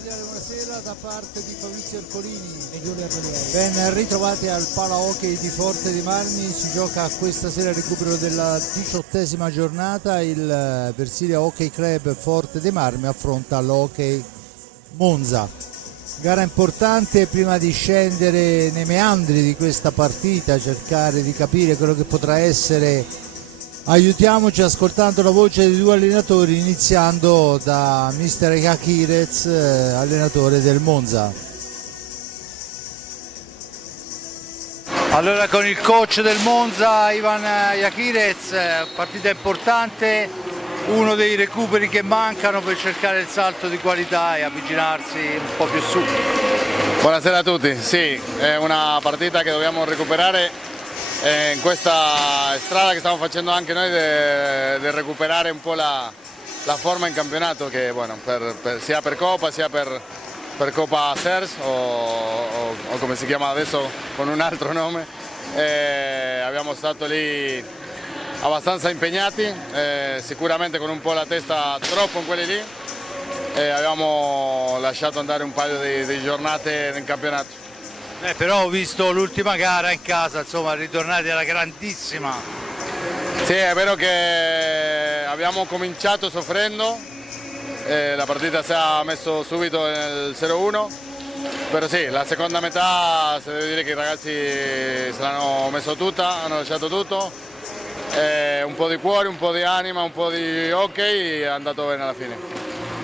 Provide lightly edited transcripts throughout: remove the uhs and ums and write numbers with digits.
cordiale buonasera da parte di Fabrizio Ercolini e Giulia Armenieri. Ben ritrovati al Pala Hockey di Forte dei Marmi. Si gioca questa sera il recupero della 18ª giornata. Il Versilia Hockey Club Forte dei Marmi affronta l'Hockey Monza. Gara importante prima di scendere nei meandri di questa partita, cercare di capire quello che potrà essere. Aiutiamoci ascoltando la voce dei due allenatori, iniziando da mister Jakirec, allenatore del Monza. Allora con il coach del Monza, Ivan Jakirec, partita importante, uno dei recuperi che mancano per cercare il salto di qualità e avvicinarsi un po' più su. Buonasera a tutti, sì, è una partita che dobbiamo recuperare. In questa strada che stiamo facendo anche noi di recuperare un po' la forma in campionato, che bueno, sia per Coppa sia per Coppa Sers o come si chiama adesso con un altro nome. Abbiamo stato lì abbastanza impegnati, sicuramente con un po' la testa troppo in quelli lì, abbiamo lasciato andare un paio di giornate in campionato. Però ho visto l'ultima gara in casa, insomma, ritornati alla grandissima. Sì, è vero che abbiamo cominciato soffrendo, la partita si è messo subito nel 0-1, però sì, la seconda metà si deve dire che i ragazzi se l'hanno messo tutta, hanno lasciato tutto, un po' di cuore, un po' di anima, un po' di hockey, è andato bene alla fine.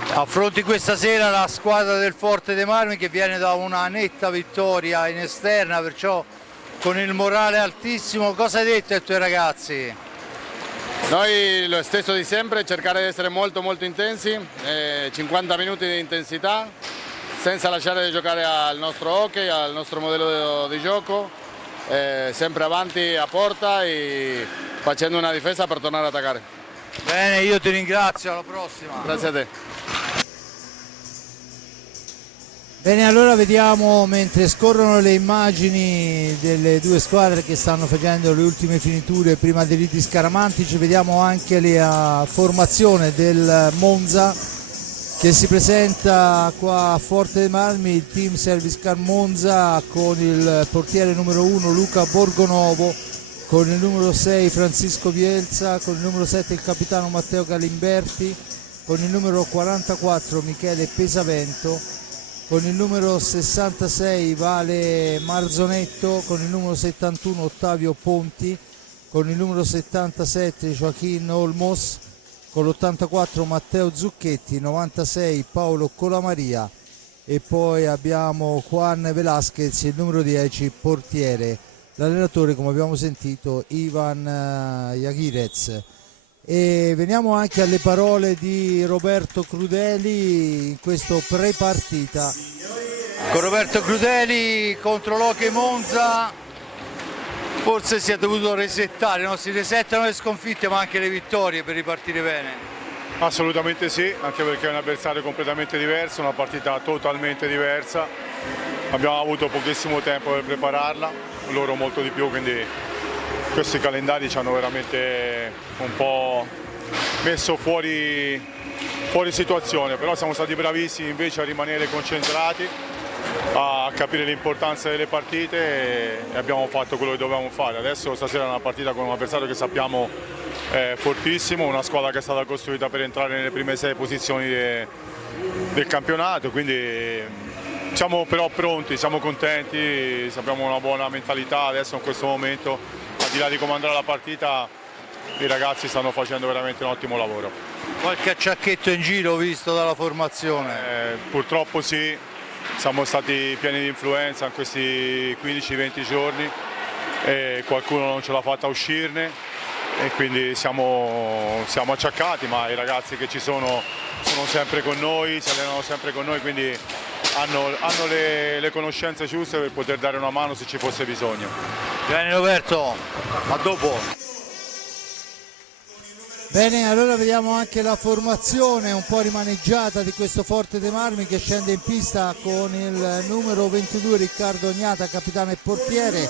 Affronti questa sera la squadra del Forte dei Marmi che viene da una netta vittoria in esterna, perciò con il morale altissimo. Cosa hai detto ai tuoi ragazzi? Noi lo stesso di sempre, cercare di essere molto intensi, 50 minuti di intensità, senza lasciare di giocare al nostro hockey, al nostro modello di gioco, sempre avanti a porta e facendo una difesa per tornare ad attaccare. Bene, io ti ringrazio, alla prossima. Grazie a te. Bene, allora vediamo, mentre scorrono le immagini delle due squadre che stanno facendo le ultime finiture prima dei riti scaramantici, vediamo anche la formazione del Monza che si presenta qua a Forte dei Marmi, il Team Service Car Monza, con il portiere numero 1 Luca Borgonovo, con il numero 6 Francisco Bielsa, con il numero 7 il capitano Matteo Galimberti, con il numero 44 Michele Pesavento, con il numero 66 Vale Marzonetto, con il numero 71 Ottavio Ponti, con il numero 77 Joaquin Olmos, con l'84 Matteo Zucchetti, 96 Paolo Colamaria e poi abbiamo Juan Velasquez, il numero 10 portiere. L'allenatore, come abbiamo sentito, Ivan Jakirec. E veniamo anche alle parole di Roberto Crudeli in questo pre-partita. Con Roberto Crudeli contro l'Hockey Monza, forse si è dovuto resettare, no? Si resettano le sconfitte ma anche le vittorie per ripartire bene. Assolutamente sì, anche perché è un avversario completamente diverso, una partita totalmente diversa. Abbiamo avuto pochissimo tempo per prepararla, loro molto di più, quindi questi calendari ci hanno veramente un po' messo fuori situazione, però siamo stati bravissimi invece a rimanere concentrati, a capire l'importanza delle partite e abbiamo fatto quello che dovevamo fare. Adesso stasera è una partita con un avversario che sappiamo fortissimo, una squadra che è stata costruita per entrare nelle prime 6 posizioni del campionato, quindi siamo però pronti, siamo contenti, abbiamo una buona mentalità adesso in questo momento, al di là di come andrà la partita i ragazzi stanno facendo veramente un ottimo lavoro. Qualche acciacchetto in giro visto dalla formazione? Purtroppo sì, siamo stati pieni di influenza in questi 15-20 giorni e qualcuno non ce l'ha fatta uscirne e quindi siamo acciaccati, ma i ragazzi che ci sono sempre con noi, si allenano sempre con noi, quindi hanno le conoscenze giuste per poter dare una mano se ci fosse bisogno. Bene Roberto, a dopo. Bene, allora vediamo anche la formazione un po' rimaneggiata di questo Forte dei Marmi che scende in pista con il numero 22 Riccardo Ognata, capitano e portiere,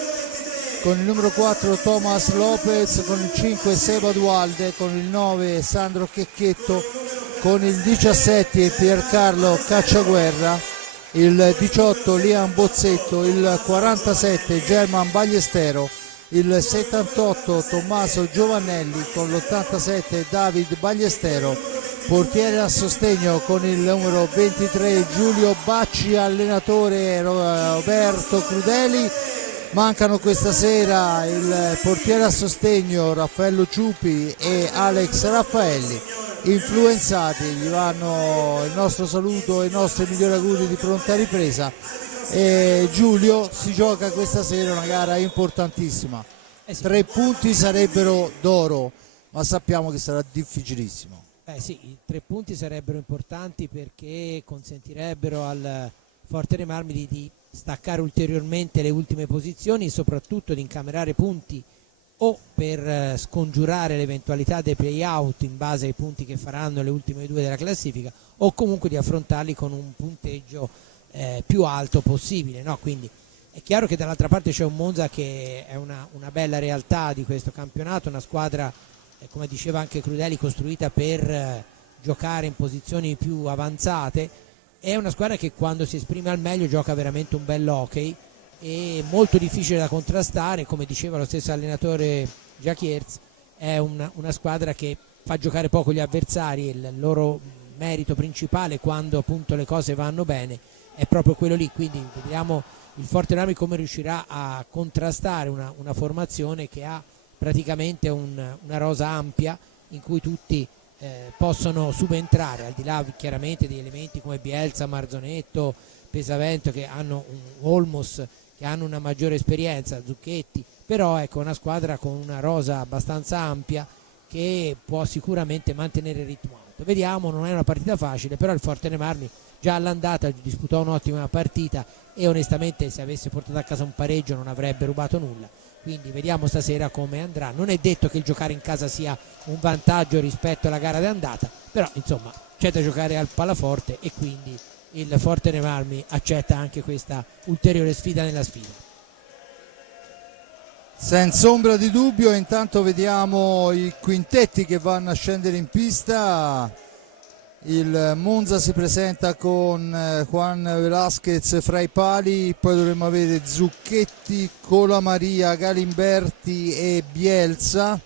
con il numero 4 Thomas Lopez, con il 5 Seba Dualde, con il 9 Sandro Checchetto, con il 17 Piercarlo Cacciaguerra, il 18 Liam Bozzetto, il 47 German Ballestero, il 78 Tommaso Giovannelli, con l'87 David Ballestero, portiere a sostegno con il numero 23 Giulio Bacci, allenatore Roberto Crudeli. Mancano questa sera il portiere a sostegno Raffaello Ciupi e Alex Raffaelli. Influenzati, gli vanno il nostro saluto e i nostri migliori auguri di pronta ripresa. E Giulio, si gioca questa sera una gara importantissima. 3 punti sarebbero d'oro, ma sappiamo che sarà difficilissimo. Sì, i 3 punti sarebbero importanti perché consentirebbero al Forte dei Marmi di staccare ulteriormente le ultime posizioni, soprattutto di incamerare punti o per scongiurare l'eventualità dei play-out in base ai punti che faranno le ultime 2 della classifica, o comunque di affrontarli con un punteggio più alto possibile, no? Quindi è chiaro che dall'altra parte c'è un Monza che è una bella realtà di questo campionato, una squadra come diceva anche Crudeli costruita per giocare in posizioni più avanzate. È una squadra che quando si esprime al meglio gioca veramente un bel hockey e molto difficile da contrastare, come diceva lo stesso allenatore Jacquierz. È una squadra che fa giocare poco gli avversari, il loro merito principale quando appunto le cose vanno bene è proprio quello lì, quindi vediamo il Forte Marmi come riuscirà a contrastare una formazione che ha praticamente una rosa ampia in cui tutti possono subentrare, al di là chiaramente di elementi come Bielsa, Marzonetto, Pesavento che hanno Olmos, che hanno una maggiore esperienza, Zucchetti, però ecco una squadra con una rosa abbastanza ampia che può sicuramente mantenere il ritmo alto. Vediamo, non è una partita facile, però il Forte dei Marmi già all'andata disputò un'ottima partita e onestamente se avesse portato a casa un pareggio non avrebbe rubato nulla, quindi vediamo stasera come andrà. Non è detto che il giocare in casa sia un vantaggio rispetto alla gara d'andata, però insomma c'è da giocare al Palaforte e quindi il Forte dei Marmi accetta anche questa ulteriore sfida nella sfida. Senza ombra di dubbio. Intanto vediamo i quintetti che vanno a scendere in pista. Il Monza si presenta con Juan Velasquez fra i pali, poi dovremmo avere Zucchetti, Colamaria, Galimberti e Bielsa,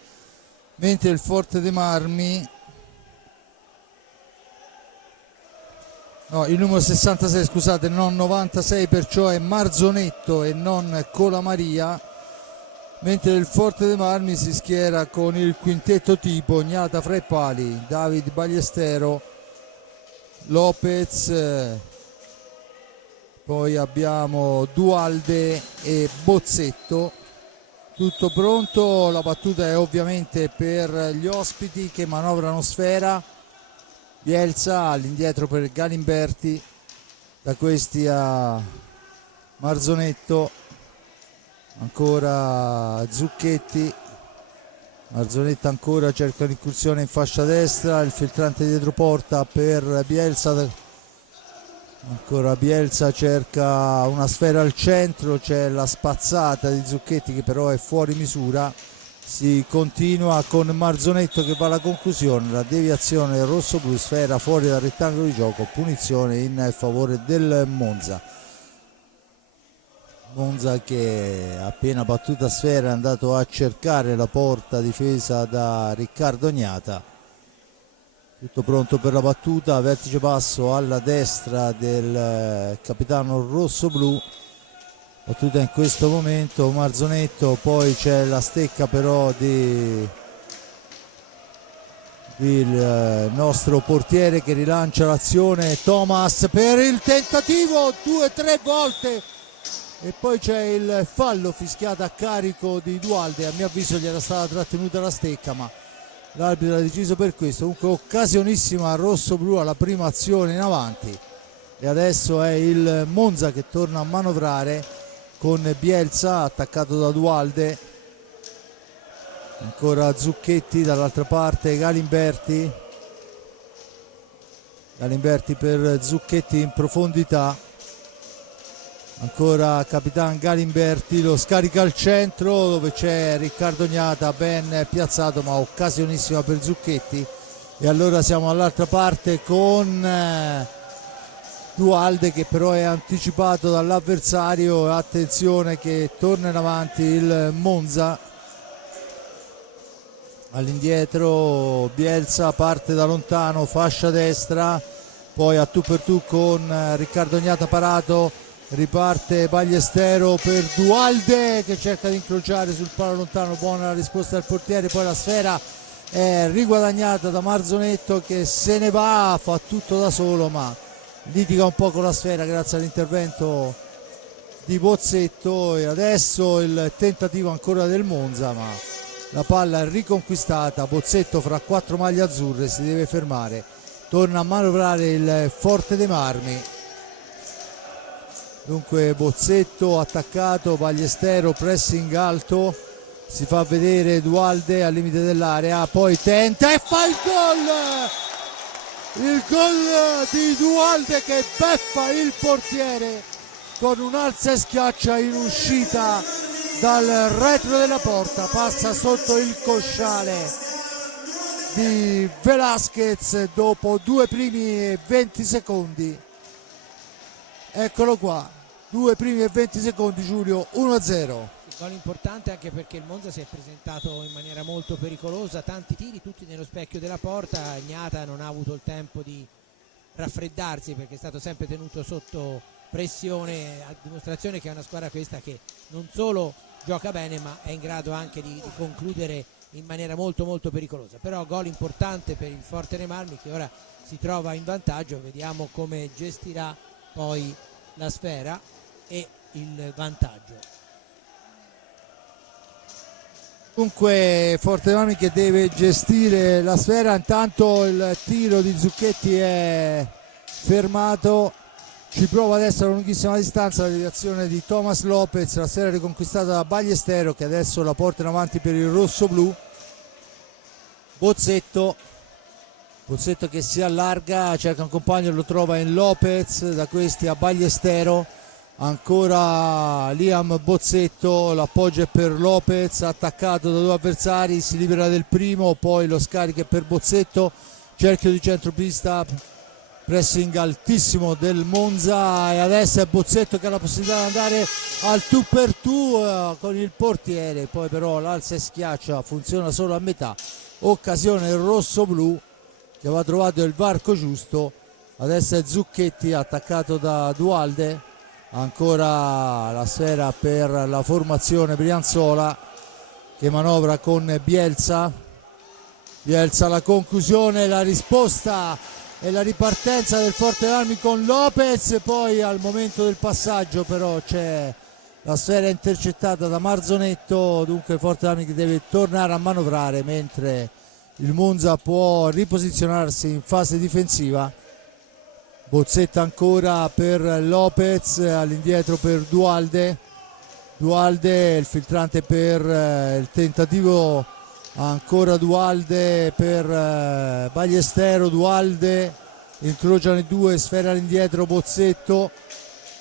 mentre il Forte dei Marmi, no, il numero 66, scusate, non 96, perciò è Marzonetto e non Colamaria, mentre il Forte dei Marmi si schiera con il quintetto tipo Gnata fra i pali, David Ballestero, Lopez, poi abbiamo Dualde e Bozzetto. Tutto pronto, la battuta è ovviamente per gli ospiti che manovrano sfera. Bielsa all'indietro per Galimberti, da questi a Marzonetto, ancora Zucchetti, Marzonetto ancora cerca l'incursione in fascia destra, il filtrante dietro porta per Bielsa, ancora Bielsa cerca una sfera al centro, c'è la spazzata di Zucchetti che però è fuori misura. Si continua con Marzonetto che va alla conclusione, la deviazione rosso-blu, sfera fuori dal rettangolo di gioco, punizione in favore del Monza. Monza che appena battuta sfera è andato a cercare la porta difesa da Riccardo Gnata. Tutto pronto per la battuta, vertice basso alla destra del capitano rosso-blu. Battuta in questo momento Marzonetto, poi c'è la stecca però di il nostro portiere che rilancia l'azione, Thomas per il tentativo 2-3 volte e poi c'è il fallo fischiato a carico di Dualde. A mio avviso gli era stata trattenuta la stecca, ma l'arbitro ha deciso per questo. Comunque occasionissima rosso-blu alla prima azione in avanti e adesso è il Monza che torna a manovrare con Bielsa attaccato da Dualde, ancora Zucchetti dall'altra parte, Galimberti per Zucchetti in profondità, ancora Capitan Galimberti, lo scarica al centro dove c'è Riccardo Gnata ben piazzato, ma occasionissima per Zucchetti e allora siamo all'altra parte con Duhalde che però è anticipato dall'avversario. Attenzione che torna in avanti il Monza. All'indietro Bielsa parte da lontano, fascia destra, poi a tu per tu con Riccardo Ognata parato, riparte Ballestero per Duhalde che cerca di incrociare sul palo lontano, buona la risposta del portiere, poi la sfera è riguadagnata da Marzonetto che se ne va, fa tutto da solo ma litiga un po' con la sfera grazie all'intervento di Bozzetto, e adesso il tentativo ancora del Monza ma la palla è riconquistata. Bozzetto fra 4 maglie azzurre si deve fermare, torna a manovrare il Forte dei Marmi. Dunque Bozzetto attaccato, Ballestero pressing alto, si fa vedere Duhalde al limite dell'area, poi tenta e fa il gol di Duhalde che beffa il portiere con un alza e schiaccia in uscita dal retro della porta, passa sotto il cosciale di Velasquez dopo 2 primi e 20 secondi. Eccolo qua, 2 primi e 20 secondi, Giulio, 1-0. Gol importante anche perché il Monza si è presentato in maniera molto pericolosa, tanti tiri tutti nello specchio della porta. Ignata non ha avuto il tempo di raffreddarsi perché è stato sempre tenuto sotto pressione, a dimostrazione che è una squadra questa che non solo gioca bene ma è in grado anche di concludere in maniera molto molto pericolosa. Però gol importante per il Forte dei Marmi che ora si trova in vantaggio, vediamo come gestirà poi la sfera e il vantaggio. Dunque Forte dei Marmi che deve gestire la sfera, intanto il tiro di Zucchetti è fermato, ci prova adesso a lunghissima distanza la deviazione di Thomas Lopez, la sfera riconquistata da Ballestero che adesso la porta in avanti per il rosso-blu. Bozzetto che si allarga, cerca un compagno, lo trova in Lopez, da questi a Ballestero, ancora Liam Bozzetto, l'appoggio è per Lopez, attaccato da 2 avversari, si libera del primo, poi lo scarico è per Bozzetto, cerchio di centropista, pressing altissimo del Monza e adesso è Bozzetto che ha la possibilità di andare al tu per tu con il portiere, poi però l'alza e schiaccia funziona solo a metà, occasione rosso-blu che aveva trovato il varco giusto. Adesso è Zucchetti attaccato da Duhalde, ancora la sfera per la formazione Brianzola che manovra con Bielsa, la conclusione, la risposta e la ripartenza del Forte dei Marmi con Lopez, poi al momento del passaggio però c'è la sfera intercettata da Marzonetto, dunque il Forte dei Marmi che deve tornare a manovrare mentre il Monza può riposizionarsi in fase difensiva. Bozzetta ancora per Lopez, all'indietro per Duhalde, il filtrante per il tentativo, ancora Duhalde per Ballestero, Duhalde, incrociano i 2, sfera all'indietro Bozzetto,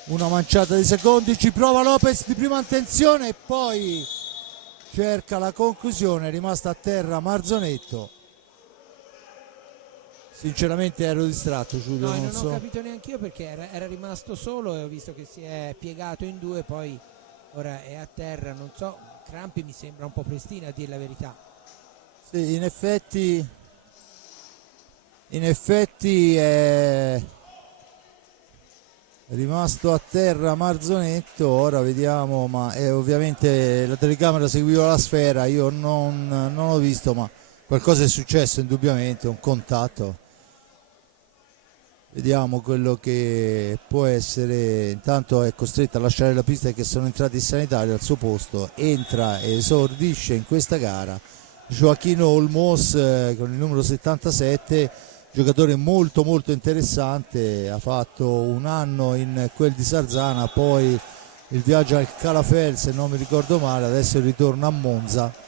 una manciata di secondi, ci prova Lopez di prima intenzione e poi cerca la conclusione, è rimasta a terra Marzonetto. Sinceramente ero distratto, Giulio. No, non ho so. capito neanche io perché era rimasto solo e ho visto che si è piegato in 2, poi ora è a terra, non so, Crampi mi sembra un po' prestina a dire la verità. Sì, in effetti è rimasto a terra Marzonetto, ora vediamo, ma ovviamente la telecamera seguiva la sfera, io non l'ho visto, ma qualcosa è successo indubbiamente, un contatto. Vediamo quello che può essere. Intanto è costretto a lasciare la pista perché sono entrati i sanitari al suo posto, entra e esordisce in questa gara Joaquín Olmos con il numero 77, giocatore molto molto interessante, ha fatto un anno in quel di Sarzana, poi il viaggio al Calafel se non mi ricordo male, adesso ritorna a Monza.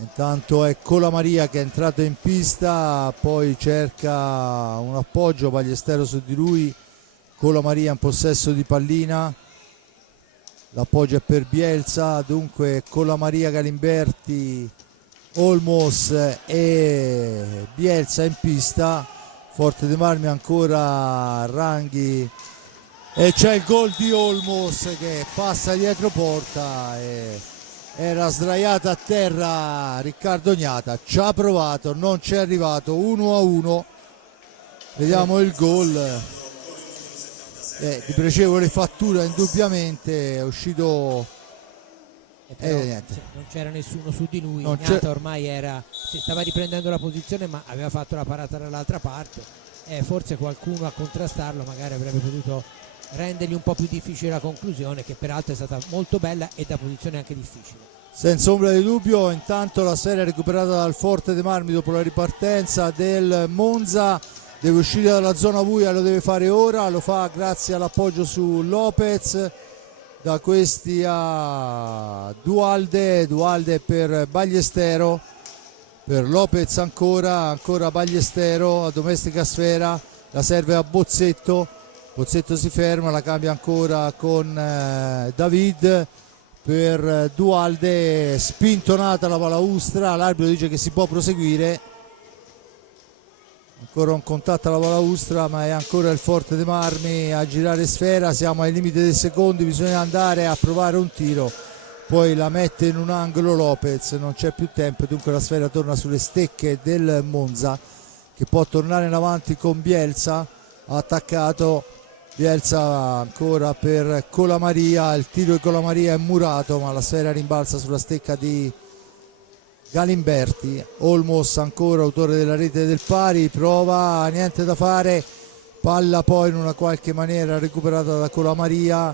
Intanto è Colamaria che è entrato in pista, poi cerca un appoggio, Ballestero su di lui, Colamaria in possesso di pallina, l'appoggio è per Bielsa, dunque Colamaria Galimberti Olmos e Bielsa in pista. Forte dei Marmi ancora Ranghi e c'è il gol di Olmos che passa dietro porta e era sdraiata a terra Riccardo Gnata, ci ha provato, non ci è arrivato. 1-1. Vediamo il gol di pregevole fattura, indubbiamente è uscito. Però Niente. non c'era nessuno su di lui, Non Gnata c'è- ormai si stava riprendendo la posizione, ma aveva fatto la parata dall'altra parte e forse qualcuno a contrastarlo magari avrebbe potuto rendergli un po' più difficile la conclusione, che peraltro è stata molto bella e da posizione anche difficile. Senza ombra di dubbio, intanto la sfera è recuperata dal Forte dei Marmi dopo la ripartenza del Monza, deve uscire dalla zona buia, lo deve fare ora, lo fa grazie all'appoggio su Lopez, da questi a Dualde per Ballestero, per Lopez ancora Ballestero, a domestica sfera, la serve a Bozzetto si ferma, la cambia ancora con David per Dualde, spintonata la balaustra, l'arbitro dice che si può proseguire, ancora un contatto alla balaustra ma è ancora il Forte dei Marmi a girare sfera, siamo ai limiti dei secondi, bisogna andare a provare un tiro, poi la mette in un angolo Lopez, non c'è più tempo, dunque la sfera torna sulle stecche del Monza che può tornare in avanti con Bielsa, attaccato Bielsa ancora per Colamaria, il tiro di Colamaria è murato ma la sfera rimbalza sulla stecca di Galimberti. Olmos ancora autore della rete del pari, prova, niente da fare, palla poi in una qualche maniera recuperata da Colamaria,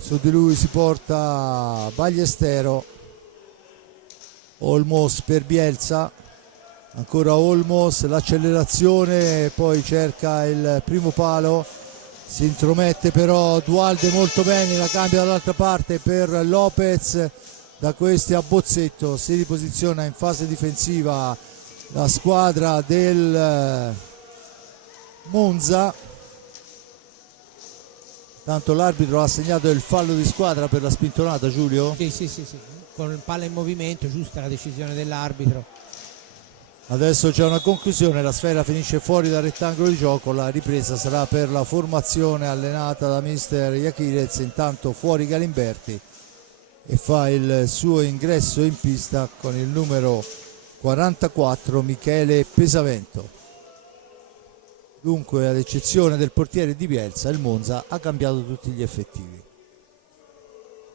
su di lui si porta Ballestero. Olmos per Bielsa, ancora Olmos, l'accelerazione, poi cerca il primo palo, si intromette però Dualde molto bene, la cambia dall'altra parte per Lopez, da questi a Bozzetto, si riposiziona in fase difensiva la squadra del Monza, tanto l'arbitro ha segnato il fallo di squadra per la spintonata, Giulio? Sì, con palla in movimento, giusta la decisione dell'arbitro. Adesso c'è una conclusione, la sfera finisce fuori dal rettangolo di gioco, la ripresa sarà per la formazione allenata da mister Iachirez, intanto fuori Galimberti e fa il suo ingresso in pista con il numero 44 Michele Pesavento. Dunque, ad eccezione del portiere di Bielsa, il Monza ha cambiato tutti gli effettivi.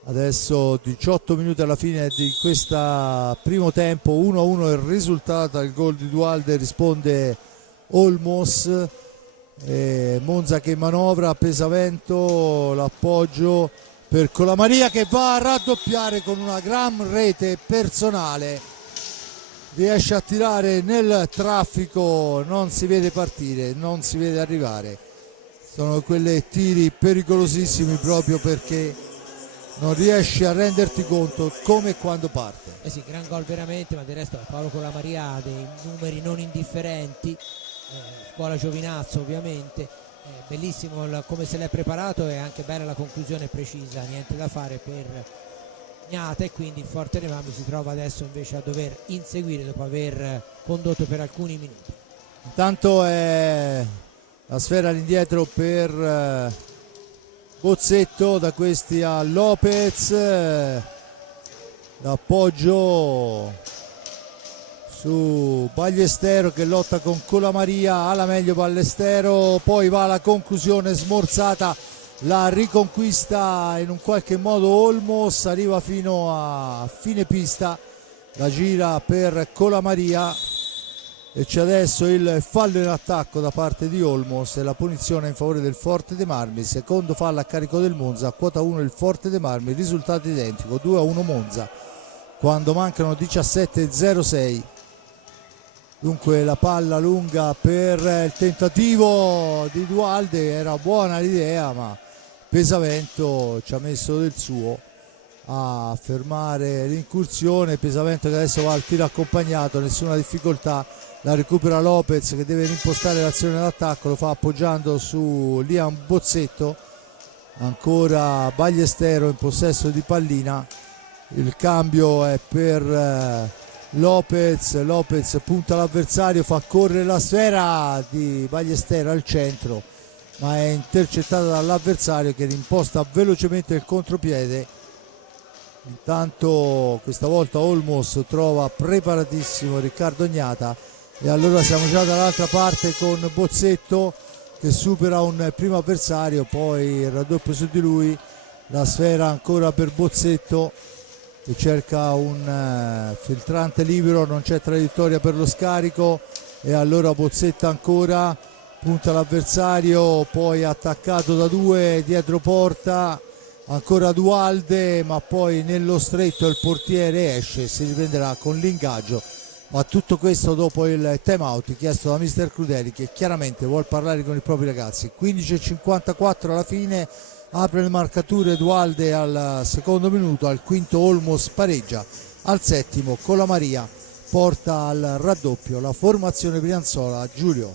Adesso 18 minuti alla fine di questo primo tempo, 1-1 il risultato, al gol di Dualde risponde Olmos, Monza che manovra, Pesavento, l'appoggio per Colamaria che va a raddoppiare con una gran rete personale, riesce a tirare nel traffico, non si vede partire, non si vede arrivare, sono quelle tiri pericolosissimi proprio perché non riesci a renderti conto come e quando parte. Sì, gran gol veramente, ma del resto Paolo Colamaria ha dei numeri non indifferenti, scuola Giovinazzo ovviamente, bellissimo come se l'è preparato e anche bella la conclusione precisa, niente da fare per Gnata e quindi il Forte dei Marmi si trova adesso invece a dover inseguire dopo aver condotto per alcuni minuti. Intanto è la sfera all'indietro per Bozzetto, da questi a Lopez, l'appoggio su Ballestero che lotta con Colamaria, alla meglio Ballestero, poi va alla conclusione smorzata, la riconquista in un qualche modo Olmos, arriva fino a fine pista, la gira per Colamaria e c'è adesso il fallo in attacco da parte di Olmos e la punizione in favore del Forte dei Marmi, secondo fallo a carico del Monza, quota 1 il Forte dei Marmi, risultato identico 2-1 Monza quando mancano 17:06. Dunque la palla lunga per il tentativo di Dualde, era buona l'idea ma Pesavento ci ha messo del suo a fermare l'incursione. Pesavento che adesso va al tiro accompagnato, nessuna difficoltà, la recupera Lopez che deve rimpostare l'azione d'attacco, lo fa appoggiando su Liam Bozzetto, ancora Ballestero in possesso di pallina, il cambio è per Lopez punta l'avversario, fa correre la sfera di Ballesteros al centro, ma è intercettata dall'avversario che rimposta velocemente il contropiede. Intanto questa volta Olmos trova preparatissimo Riccardo Gnata, e allora siamo già dall'altra parte con Bozzetto che supera un primo avversario, poi il raddoppio su di lui, la sfera ancora per Bozzetto che cerca un filtrante libero, non c'è traiettoria per lo scarico, e allora Bozzetto ancora punta l'avversario, poi attaccato da due dietro porta, ancora Dualde, ma poi nello stretto il portiere esce e si riprenderà con l'ingaggio. Ma tutto questo dopo il time out chiesto da mister Crudeli, che chiaramente vuol parlare con i propri ragazzi. 15:54 alla fine, apre le marcature Dualde al secondo minuto, al quinto Olmos pareggia, al settimo Colamaria porta al raddoppio la formazione brianzola. Giulio.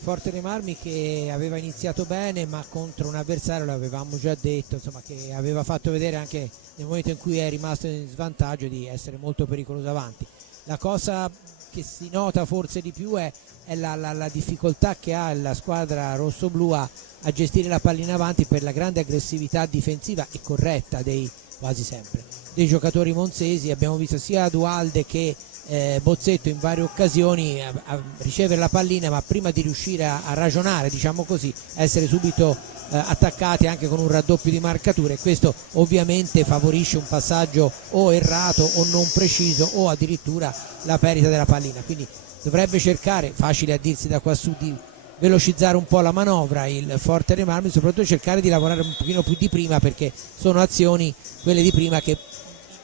Forte Marmi che aveva iniziato bene, ma contro un avversario, l'avevamo già detto, insomma, che aveva fatto vedere anche nel momento in cui è rimasto in svantaggio di essere molto pericoloso avanti. La cosa che si nota forse di più è la difficoltà che ha la squadra rossoblu a gestire la pallina avanti per la grande aggressività difensiva e corretta quasi sempre dei giocatori monzesi. Abbiamo visto sia Dualde che Bozzetto in varie occasioni a ricevere la pallina, ma prima di riuscire a ragionare, diciamo così, essere subito attaccati anche con un raddoppio di marcature. Questo ovviamente favorisce un passaggio o errato o non preciso, o addirittura la perdita della pallina. Quindi dovrebbe cercare, facile a dirsi da qua su, di velocizzare un po' la manovra il Forte dei Marmi, soprattutto cercare di lavorare un pochino più di prima, perché sono azioni, quelle di prima, che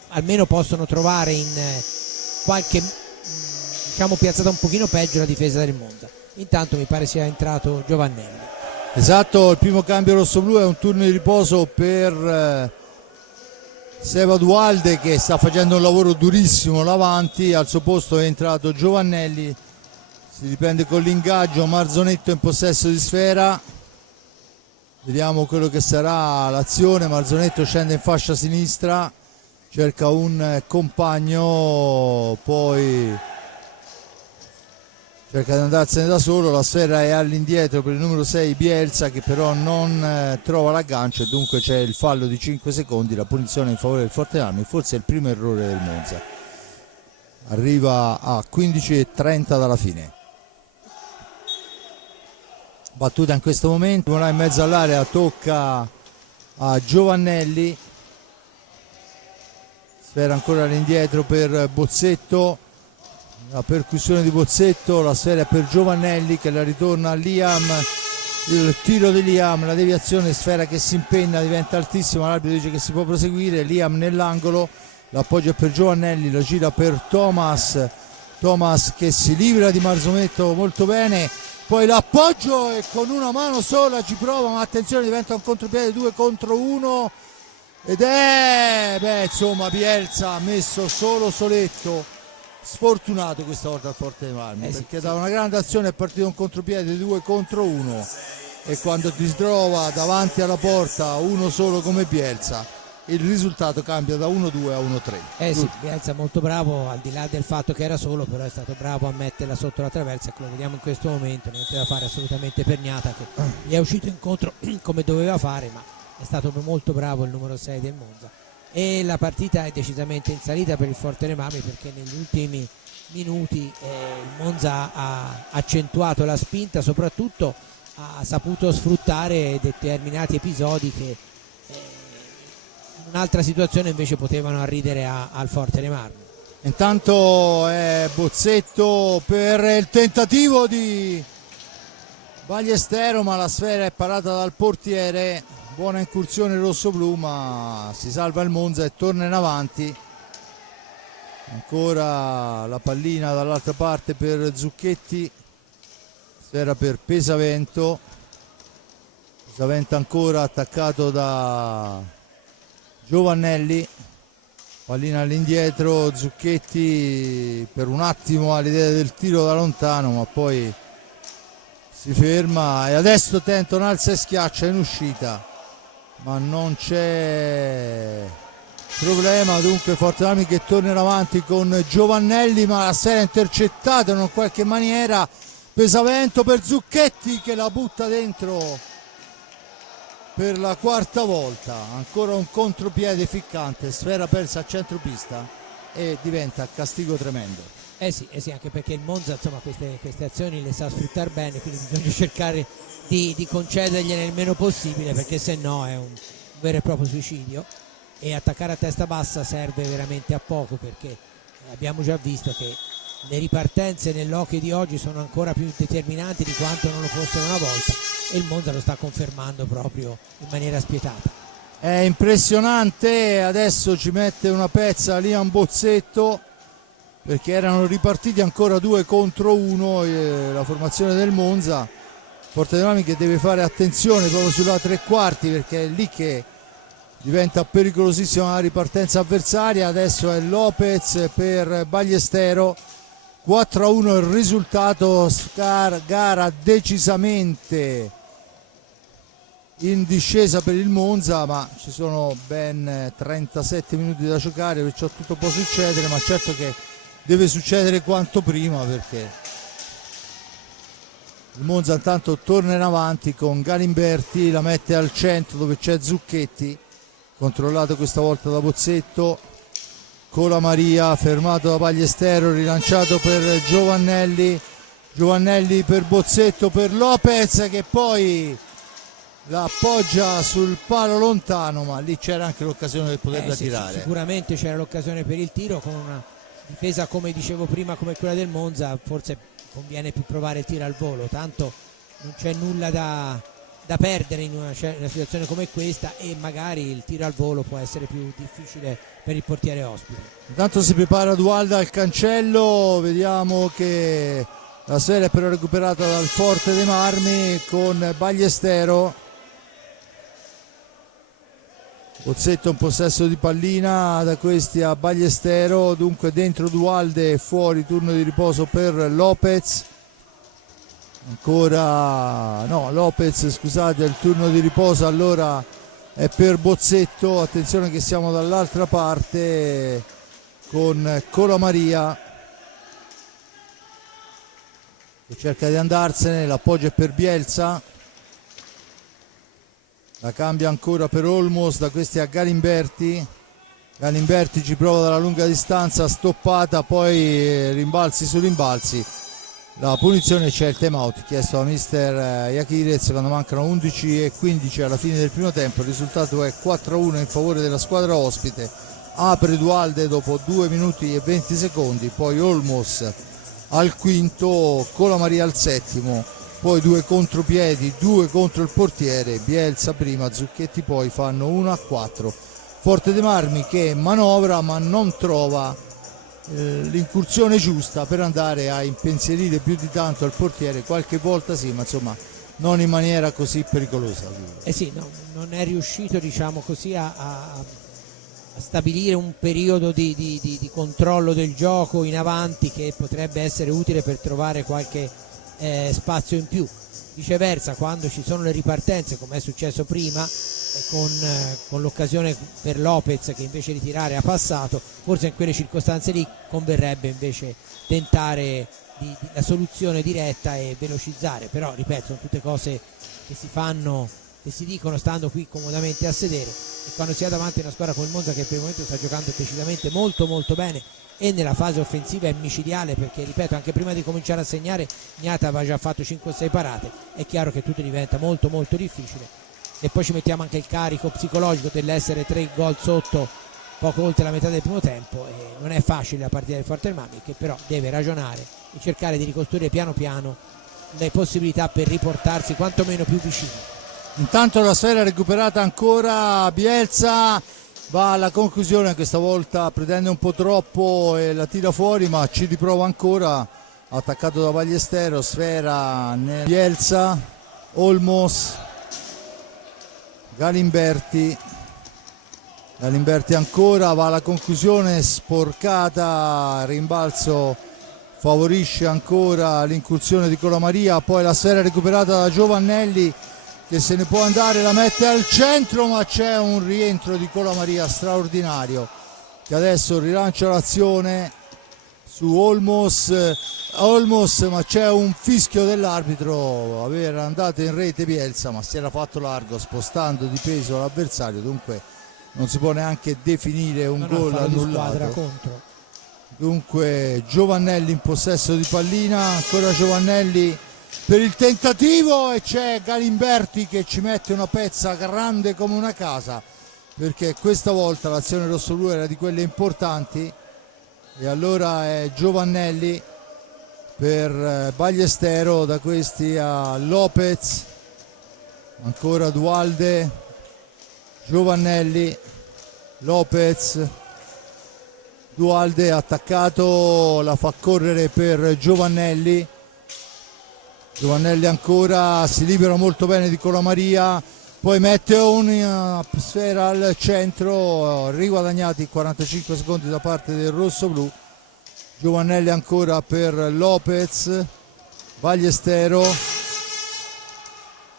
almeno possono trovare in qualche, diciamo, piazzata un pochino peggio la difesa del Monza. Intanto mi pare sia entrato Giovannelli. Esatto, il primo cambio rossoblu è un turno di riposo per Seba Dualde, che sta facendo un lavoro durissimo l'avanti. Al suo posto è entrato Giovannelli, si riprende con l'ingaggio. Marzonetto in possesso di sfera, vediamo quello che sarà l'azione. Marzonetto scende in fascia sinistra, cerca un compagno, poi cerca di andarsene da solo. La sfera è all'indietro per il numero 6 Bielsa, che però non trova l'aggancio, e dunque c'è il fallo di 5 secondi, la punizione in favore del Forte Marmi, forse è il primo errore del Monza. Arriva a 15:30 dalla fine. Battuta in questo momento, in mezzo all'area, tocca a Giovannelli, sfera ancora all'indietro per Bozzetto, la percussione di Bozzetto, la sfera è per Giovannelli che la ritorna a Liam, il tiro di Liam, la deviazione, sfera che si impenna, diventa altissima, l'arbitro dice che si può proseguire. Liam nell'angolo, l'appoggio è per Giovannelli, la gira per Thomas che si libera di Marzonetto molto bene, poi l'appoggio e con una mano sola ci prova, ma attenzione, diventa un contropiede 2 contro 1 ed è, insomma, Bielsa ha messo soletto. Sfortunato questa volta al Forte dei Marmi, perché da una grande azione è partito un contropiede 2 contro 1, e quando ti si trova davanti alla porta uno solo come Bielsa, il risultato cambia da 1-2 a 1-3. Sì, Bielsa molto bravo, al di là del fatto che era solo, però è stato bravo a metterla sotto la traversa, che lo vediamo in questo momento, niente da fare assolutamente per Gnata, che gli è uscito incontro come doveva fare, ma è stato molto bravo il numero 6 del Monza. E la partita è decisamente in salita per il Forte dei Marmi, perché negli ultimi minuti il Monza ha accentuato la spinta, soprattutto ha saputo sfruttare determinati episodi che in un'altra situazione invece potevano arridere al Forte dei Marmi. Intanto è Bozzetto per il tentativo di Ballesteros, ma la sfera è parata dal portiere. Buona incursione rossoblu, ma si salva il Monza e torna in avanti. Ancora la pallina dall'altra parte per Zucchetti, sfera per Pesavento ancora attaccato da Giovannelli, pallina all'indietro. Zucchetti per un attimo ha l'idea del tiro da lontano, ma poi si ferma e adesso tenta un alza e schiaccia in uscita, ma non c'è problema. Dunque Forte Armi che tornerà avanti con Giovannelli, ma la sfera è intercettata in una qualche maniera. Pesavento per Zucchetti che la butta dentro per la quarta volta. Ancora un contropiede ficcante, sfera persa a centropista e diventa castigo tremendo. Sì, anche perché il Monza insomma queste azioni le sa sfruttare bene, quindi bisogna cercare di concedergliene il meno possibile, perché se no è un vero e proprio suicidio, e attaccare a testa bassa serve veramente a poco, perché abbiamo già visto che le ripartenze nell'hockey di oggi sono ancora più determinanti di quanto non lo fossero una volta, e il Monza lo sta confermando proprio in maniera spietata. È impressionante, adesso ci mette una pezza Liam Bozzetto, perché erano ripartiti ancora 2 contro 1 la formazione del Monza. Forte dei Marmi che deve fare attenzione proprio sulla tre quarti, perché è lì che diventa pericolosissima la ripartenza avversaria. Adesso è Lopez per Ballestero, 4-1 il risultato. Gara decisamente in discesa per il Monza, ma ci sono ben 37 minuti da giocare, perciò tutto può succedere, ma certo che deve succedere quanto prima, perché il Monza intanto torna in avanti con Galimberti, la mette al centro dove c'è Zucchetti, controllato questa volta da Bozzetto. Colamaria fermato da Ballestero, rilanciato per Giovannelli per Bozzetto per Lopez, che poi la appoggia sul palo lontano, ma lì c'era anche l'occasione per poterla tirare. Sicuramente c'era l'occasione per il tiro, con una difesa come dicevo prima come quella del Monza forse conviene più provare il tiro al volo, tanto non c'è nulla da perdere in una situazione come questa, e magari il tiro al volo può essere più difficile per il portiere ospite. Intanto si prepara Dualda al cancello, vediamo che la sfera è però recuperata dal Forte dei Marmi con Ballestero. Bozzetto in possesso di pallina, da questi a Ballestero, dunque dentro Dualde, fuori turno di riposo per Lopez. Ancora no, Lopez, scusate, il turno di riposo allora è per Bozzetto. Attenzione che siamo dall'altra parte con Colamaria che cerca di andarsene, l'appoggio è per Bielsa, la cambia ancora per Olmos, da questi a Galimberti. Galimberti ci prova dalla lunga distanza, stoppata, poi rimbalzi su rimbalzi. La punizione, c'è il time out chiesto da mister Jakirez quando mancano 11:15 alla fine del primo tempo. Il risultato è 4-1 in favore della squadra ospite. Apre Dualde dopo 2 minuti e 20 secondi, poi Olmos al quinto, Colamaria al settimo, poi 2 contropiedi, 2 contro il portiere, Bielsa prima, Zucchetti poi, fanno 1-4. Forte dei Marmi che manovra ma non trova l'incursione giusta per andare a impensierire più di tanto al portiere, qualche volta sì, ma insomma non in maniera così pericolosa. Sì, no, non è riuscito, diciamo così, a stabilire un periodo di controllo del gioco in avanti che potrebbe essere utile per trovare qualche spazio in più. Viceversa, quando ci sono le ripartenze, come è successo prima, con l'occasione per Lopez che invece di tirare ha passato, forse in quelle circostanze lì converrebbe invece tentare la soluzione diretta e velocizzare, però ripeto, sono tutte cose che si fanno, che si dicono stando qui comodamente a sedere, e quando si ha davanti una squadra come il Monza che per il momento sta giocando decisamente molto molto bene e nella fase offensiva è micidiale, perché ripeto, anche prima di cominciare a segnare Gnata aveva già fatto 5-6 parate, è chiaro che tutto diventa molto molto difficile. E poi ci mettiamo anche il carico psicologico dell'essere 3 gol sotto poco oltre la metà del primo tempo, e non è facile la partita del Forte dei Marmi, che però deve ragionare e cercare di ricostruire piano piano le possibilità per riportarsi quantomeno più vicini. Intanto la sfera recuperata ancora, Bielsa va alla conclusione, questa volta pretende un po' troppo e la tira fuori, ma ci riprova ancora, attaccato da Ballestero, sfera Bielsa, Olmos, Galimberti ancora, va alla conclusione, sporcata, rimbalzo favorisce ancora l'incursione di Colamaria, poi la sfera recuperata da Giovannelli che se ne può andare, la mette al centro, ma c'è un rientro di Colamaria straordinario, che adesso rilancia l'azione su Olmos, ma c'è un fischio dell'arbitro, aver andato in rete Bielsa, ma si era fatto largo spostando di peso l'avversario, dunque non si può neanche definire un gol annullato. Dunque Giovannelli in possesso di pallina, ancora Giovannelli per il tentativo, e c'è Galimberti che ci mette una pezza grande come una casa, perché questa volta l'azione rossoblu era di quelle importanti. E allora è Giovannelli per Ballestero, da questi a Lopez, ancora Dualde, Giovannelli, Lopez, Dualde attaccato, la fa correre per Giovannelli. Giovannelli ancora, si libera molto bene di Colamaria, poi mette una sfera al centro, riguadagnati 45 secondi da parte del rossoblu. Giovannelli ancora per Lopez, Ballestero,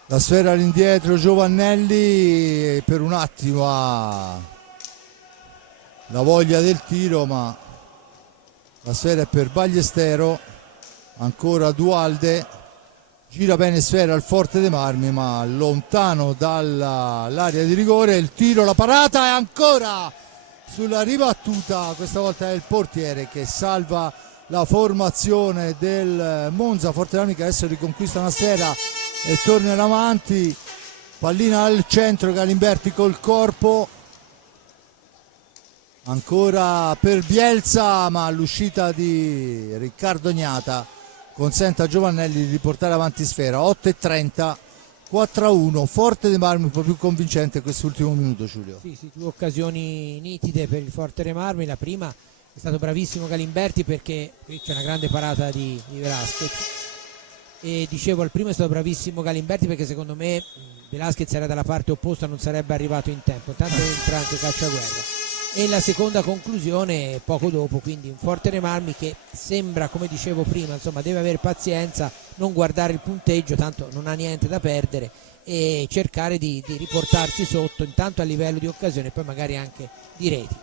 la sfera all'indietro, Giovannelli per un attimo ha la voglia del tiro, ma la sfera è per Ballestero, ancora Dualde. Gira bene sfera al Forte dei Marmi, ma lontano dall'area di rigore. Il tiro, la parata, e ancora sulla ribattuta, questa volta è il portiere che salva la formazione del Monza. Forte dei Marmi che adesso riconquista una sfera e torna in avanti, pallina al centro, Galimberti col corpo, ancora per Bielsa, ma l'uscita di Riccardo Gnata consente a Giovannelli di riportare avanti sfera. 8:30, 4-1, Forte dei Marmi un po' più convincente quest'ultimo minuto, Giulio. Sì, due occasioni nitide per il Forte dei Marmi. La prima è stato bravissimo Galimberti, perché qui c'è una grande parata di Velasquez, e dicevo, al primo è stato bravissimo Galimberti perché secondo me Velasquez era dalla parte opposta, non sarebbe arrivato in tempo, tanto entra anche Cacciaguerra. E la seconda conclusione poco dopo, quindi un Forte dei Marmi che sembra, come dicevo prima, insomma, deve avere pazienza, non guardare il punteggio, tanto non ha niente da perdere, e cercare di riportarsi sotto intanto a livello di occasione e poi magari anche di reti.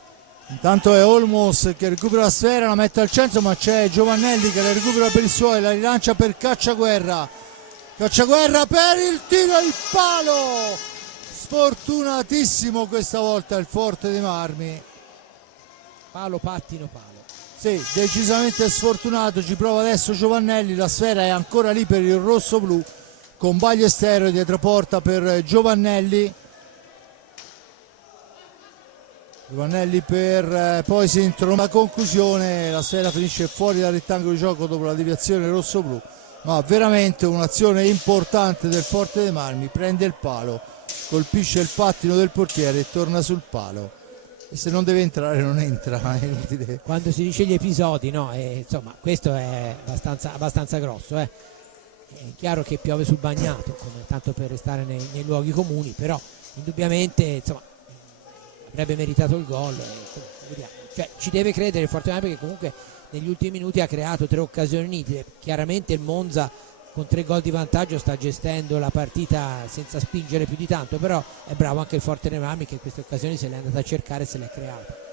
Intanto è Olmos che recupera la sfera, la mette al centro, ma c'è Giovannelli che la recupera per i suoi, la rilancia per Cacciaguerra per il tiro, il palo. Sfortunatissimo questa volta il Forte dei Marmi. Palo, pattino, palo. Sì, decisamente sfortunato. Ci prova adesso Giovannelli, la sfera è ancora lì per il rossoblu con Ballestero dietro porta per Giovannelli. Giovannelli per poi si intromba la conclusione, la sfera finisce fuori dal rettangolo di gioco dopo la deviazione rossoblu, ma veramente un'azione importante del Forte dei Marmi. Prende il palo, colpisce il pattino del portiere e torna sul palo, e se non deve entrare non entra, è inutile. Quando si dice gli episodi, no? Insomma, questo è abbastanza grosso, È chiaro che piove sul bagnato, come tanto per restare nei luoghi comuni, però indubbiamente insomma avrebbe meritato il gol, cioè ci deve credere il Forte perché comunque negli ultimi minuti ha creato 3 occasioni nitide. Chiaramente il Monza con 3 gol di vantaggio sta gestendo la partita senza spingere più di tanto, però è bravo anche il Forte dei Marmi che queste occasioni se le è andata a cercare e se le è create.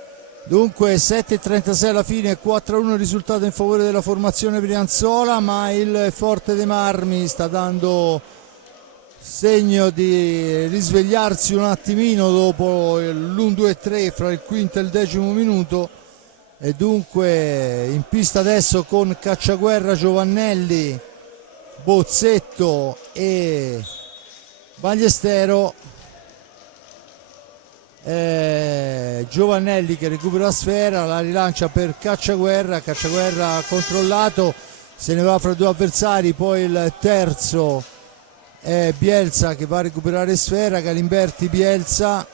Dunque 7:36 alla fine, 4-1 il risultato in favore della formazione brianzola, ma il Forte dei Marmi sta dando segno di risvegliarsi un attimino dopo l'1-2-3 fra il quinto e il 10° minuto, e dunque in pista adesso con Cacciaguerra, Giovannelli, Bozzetto e Ballestero. Giovannelli che recupera la sfera, la rilancia per Cacciaguerra controllato, se ne va fra 2 avversari, poi il terzo è Bielsa che va a recuperare sfera, Galimberti, Bielsa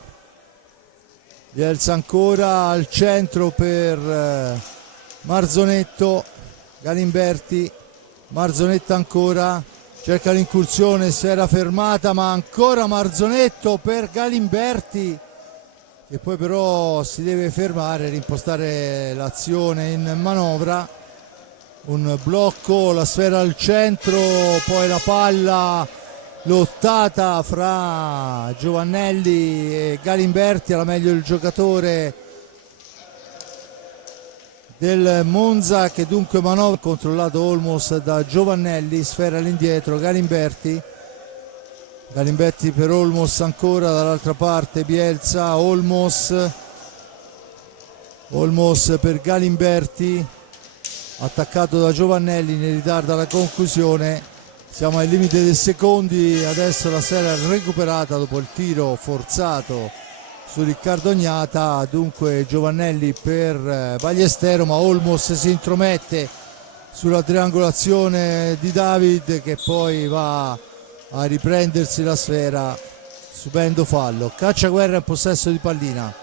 ancora al centro per Marzonetto, Galimberti, Marzonetto ancora, cerca l'incursione, sfera fermata, ma ancora Marzonetto per Galimberti, che poi però si deve fermare, rimpostare l'azione in manovra. Un blocco, la sfera al centro, poi la palla lottata fra Giovannelli e Galimberti, alla meglio il giocatore del Monza che dunque manovra, controllato Olmos da Giovannelli, sfera all'indietro Galimberti per Olmos, ancora dall'altra parte Bielsa, Olmos per Galimberti, attaccato da Giovannelli, ne ritarda la conclusione. Siamo ai limiti dei secondi, adesso la sfera recuperata dopo il tiro forzato su Riccardo Ognata, dunque Giovannelli per Ballestero, ma Olmos si intromette sulla triangolazione di David che poi va a riprendersi la sfera subendo fallo. Cacciaguerra in possesso di pallina,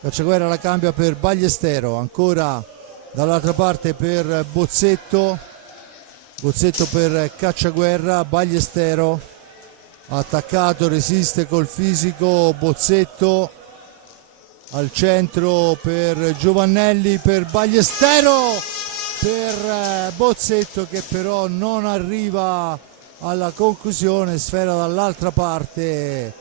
Cacciaguerra la cambia per Ballestero, ancora dall'altra parte per Bozzetto per Cacciaguerra, Ballestero attaccato, resiste col fisico Bozzetto al centro per Giovannelli, per Ballestero, per Bozzetto che però non arriva alla conclusione, sfera dall'altra parte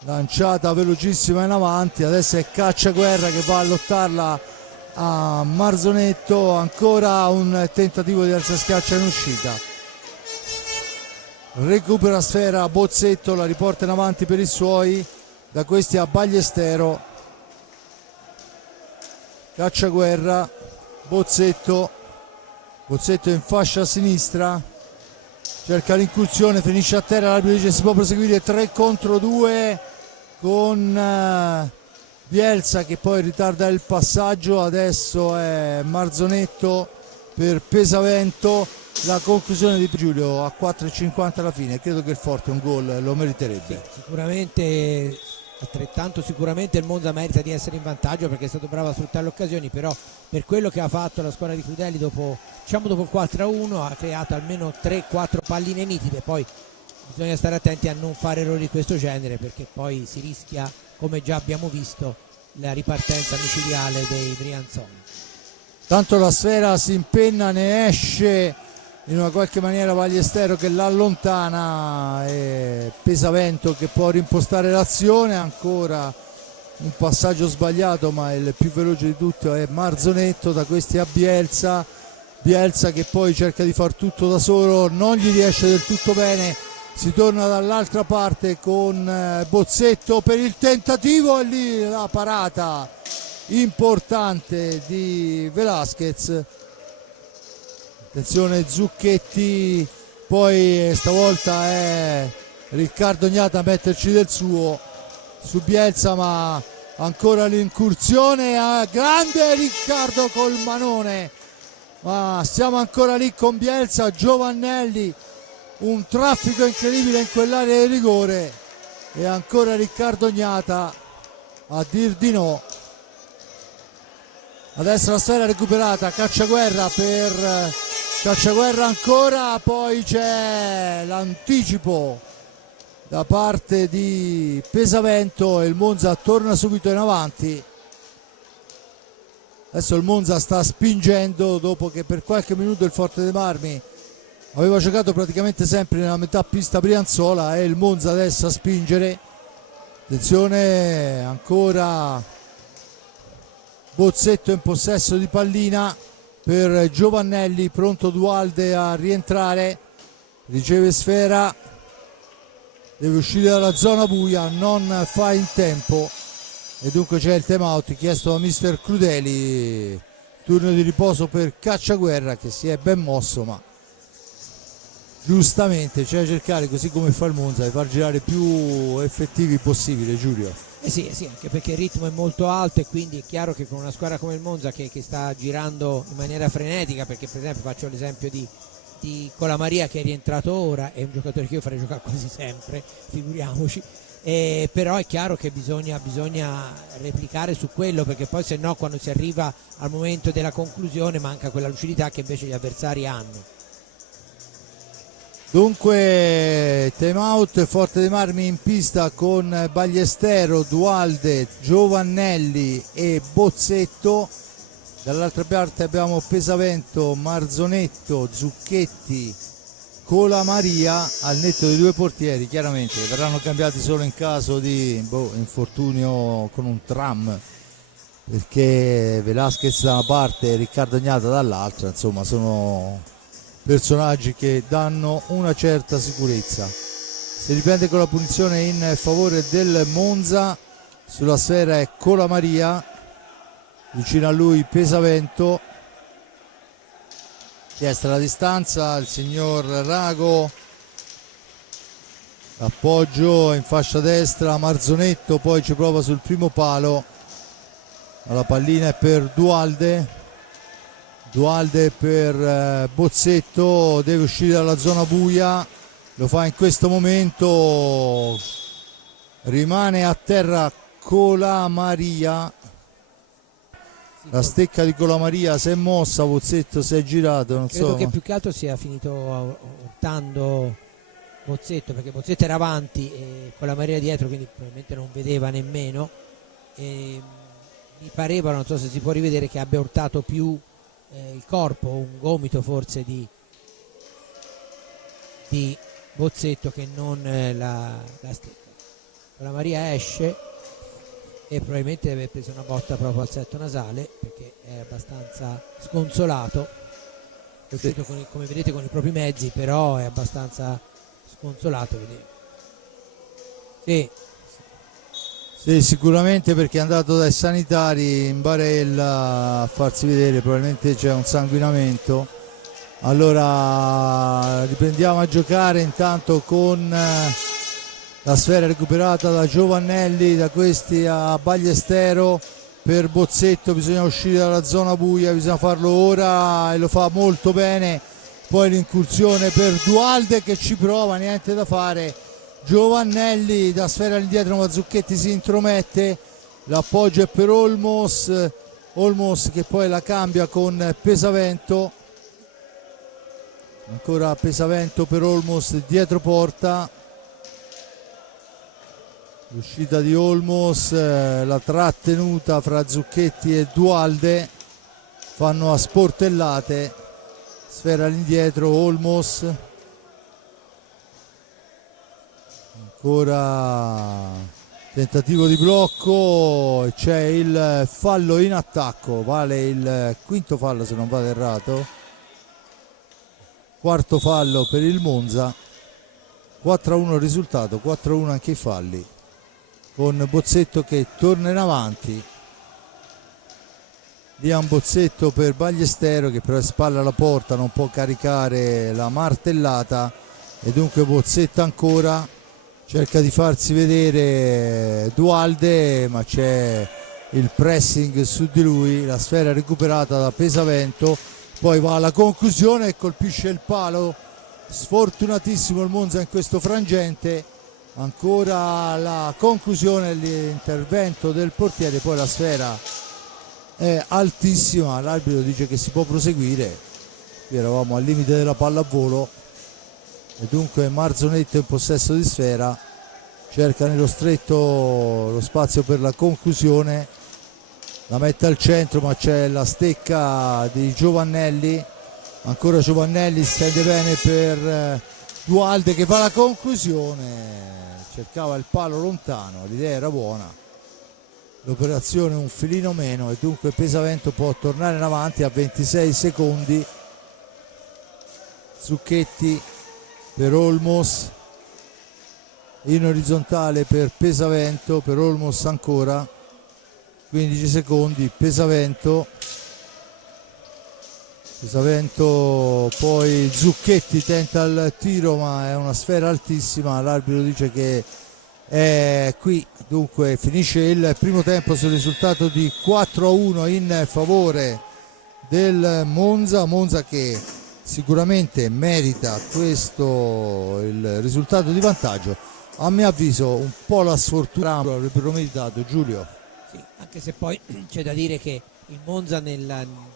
lanciata velocissima in avanti, adesso è Cacciaguerra che va a lottarla a Marzonetto, ancora un tentativo di alza schiaccia in uscita, recupera sfera Bozzetto, la riporta in avanti per i suoi, da questi a Ballestero, Cacciaguerra, Bozzetto in fascia sinistra, cerca l'incursione, finisce a terra, l'arbitro dice si può proseguire 3 contro 2 con Bielsa che poi ritarda il passaggio, adesso è Marzonetto per Pesavento, la conclusione di Giulio a 4,50 alla fine, credo che il Forte un gol lo meriterebbe. Sì, sicuramente, altrettanto sicuramente il Monza merita di essere in vantaggio perché è stato bravo a sfruttare le occasioni, però per quello che ha fatto la squadra di Crudelli dopo il 4-1 ha creato almeno 3-4 palline nitide, poi bisogna stare attenti a non fare errori di questo genere perché poi si rischia, come già abbiamo visto, la ripartenza micidiale dei Brianzoni. Tanto la sfera si impenna, ne esce in una qualche maniera Ballestero che l'allontana e Pesavento che può rimpostare l'azione, ancora un passaggio sbagliato ma il più veloce di tutto è Marzonetto, da questi a Bielsa che poi cerca di far tutto da solo, non gli riesce del tutto bene, si torna dall'altra parte con Bozzetto per il tentativo e lì la parata importante di Velasquez. Attenzione Zucchetti, poi stavolta è Riccardo Ognata a metterci del suo su Bielsa, ma ancora l'incursione a grande Riccardo col manone, ma siamo ancora lì con Bielsa, Giovannelli, un traffico incredibile in quell'area di rigore e ancora Riccardo Ognata a dir di no. Adesso la sfera recuperata, Cacciaguerra per Cacciaguerra ancora, poi c'è l'anticipo da parte di Pesavento e il Monza torna subito in avanti. Adesso il Monza sta spingendo dopo che per qualche minuto il Forte dei Marmi aveva giocato praticamente sempre nella metà pista brianzola e il Monza adesso a spingere. Attenzione, ancora Bozzetto in possesso di pallina per Giovannelli, pronto Dualde a rientrare, riceve sfera, deve uscire dalla zona buia, non fa in tempo e dunque c'è il time out chiesto da mister Crudeli, turno di riposo per Cacciaguerra che si è ben mosso ma giustamente c'è da cercare, così come fa il Monza, di far girare più effettivi possibile. Giulio. Sì, anche perché il ritmo è molto alto e quindi è chiaro che con una squadra come il Monza che sta girando in maniera frenetica, perché per esempio faccio l'esempio di Colamaria che è rientrato ora, è un giocatore che io farei giocare quasi sempre, figuriamoci, però è chiaro che bisogna replicare su quello, perché poi se no quando si arriva al momento della conclusione manca quella lucidità che invece gli avversari hanno. Dunque time out, Forte dei Marmi in pista con Ballestero, Dualde, Giovannelli e Bozzetto, dall'altra parte abbiamo Pesavento, Marzonetto, Zucchetti Colamaria al netto dei due portieri, chiaramente che verranno cambiati solo in caso di infortunio con un tram, perché Velasquez da una parte e Riccardo Gnata dall'altra, insomma sono personaggi che danno una certa sicurezza. Si riprende con la punizione in favore del Monza, sulla sfera è Colamaria, vicino a lui Pesavento, chiesta la distanza al signor Rago, appoggio in fascia destra, Marzonetto poi ci prova sul primo palo, la pallina è per Dualde per Bozzetto, deve uscire dalla zona buia, lo fa in questo momento, rimane a terra Colamaria, la stecca di Colamaria si è mossa, Bozzetto si è girato, non Credo so. che più che altro sia finito urtando Bozzetto, perché Bozzetto era avanti e Colamaria dietro, quindi probabilmente non vedeva nemmeno, e mi pareva, non so se si può rivedere, che abbia urtato più il corpo, un gomito forse di Bozzetto che non la stecca. Colamaria esce e probabilmente deve aver preso una botta proprio al setto nasale, perché è abbastanza sconsolato, è uscito come vedete con i propri mezzi, però è abbastanza sconsolato, vedete. Sì, sicuramente, perché è andato dai sanitari in barella a farsi vedere, probabilmente c'è un sanguinamento. Allora riprendiamo a giocare intanto con la sfera recuperata da Giovannelli, da questi a Bagliestero per Bozzetto, bisogna uscire dalla zona buia, bisogna farlo ora e lo fa molto bene. Poi l'incursione per Dualde che ci prova, niente da fare. Giovannelli da sfera all'indietro, Mazzucchetti si intromette, l'appoggio è per Olmos che poi la cambia con Pesavento, ancora Pesavento per Olmos dietro porta, l'uscita di Olmos, la trattenuta fra Zucchetti e Dualde, fanno a sportellate, sfera all'indietro Olmos, ancora tentativo di blocco, c'è il fallo in attacco, vale il quinto fallo se non vado errato, quarto fallo per il Monza, 4-1 il risultato, 4-1 anche i falli, con Bozzetto che torna in avanti, Liam Bozzetto per Bagliestero che però è spalla alla porta, non può caricare la martellata e dunque Bozzetto ancora cerca di farsi vedere Dualde, ma c'è il pressing su di lui, la sfera recuperata da Pesavento, poi va alla conclusione e colpisce il palo, sfortunatissimo il Monza in questo frangente, ancora la conclusione, l'intervento del portiere, poi la sfera è altissima, l'arbitro dice che si può proseguire, qui eravamo al limite della pallavolo e dunque Marzonetto in possesso di sfera, cerca nello stretto lo spazio per la conclusione, la mette al centro ma c'è la stecca di Giovannelli, ancora Giovannelli, stende bene per Dualde che fa la conclusione, cercava il palo lontano, l'idea era buona, l'operazione un filino meno e dunque Pesavento può tornare in avanti a 26 secondi. Zucchetti per Olmos, in orizzontale per Pesavento, per Olmos ancora 15 secondi, Pesavento, poi Zucchetti tenta il tiro ma è una sfera altissima, l'arbitro dice che è qui, dunque finisce il primo tempo sul risultato di 4-1 in favore del Monza che sicuramente merita questo il risultato di vantaggio, a mio avviso un po' la sfortuna avrebbero meritato, Giulio. Sì, anche se poi c'è da dire che il Monza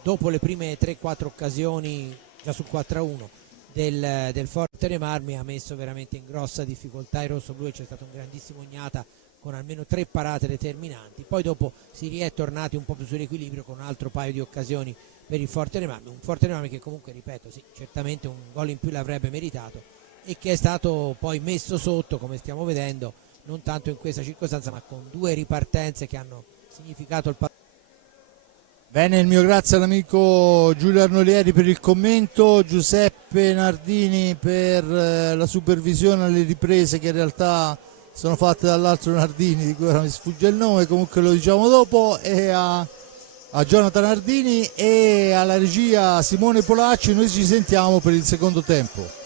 dopo le prime 3-4 occasioni già sul 4-1 del Forte dei Marmi ha messo veramente in grossa difficoltà i rossoblù, c'è stato un grandissimo Gnata con almeno 3 parate determinanti, poi dopo si è tornati un po' più sull'equilibrio con un altro paio di occasioni per il Forte dei Marmi, un Forte dei Marmi che comunque, ripeto, sì, certamente un gol in più l'avrebbe meritato e che è stato poi messo sotto, come stiamo vedendo, non tanto in questa circostanza ma con 2 ripartenze che hanno significato il pareggio. Bene, il mio grazie all'amico Giulio Arnolieri per il commento, Giuseppe Nardini per la supervisione alle riprese che in realtà sono fatte dall'altro Nardini di cui ora mi sfugge il nome, comunque lo diciamo dopo, e a Jonathan Nardini e alla regia Simone Polacci. Noi ci sentiamo per il secondo tempo.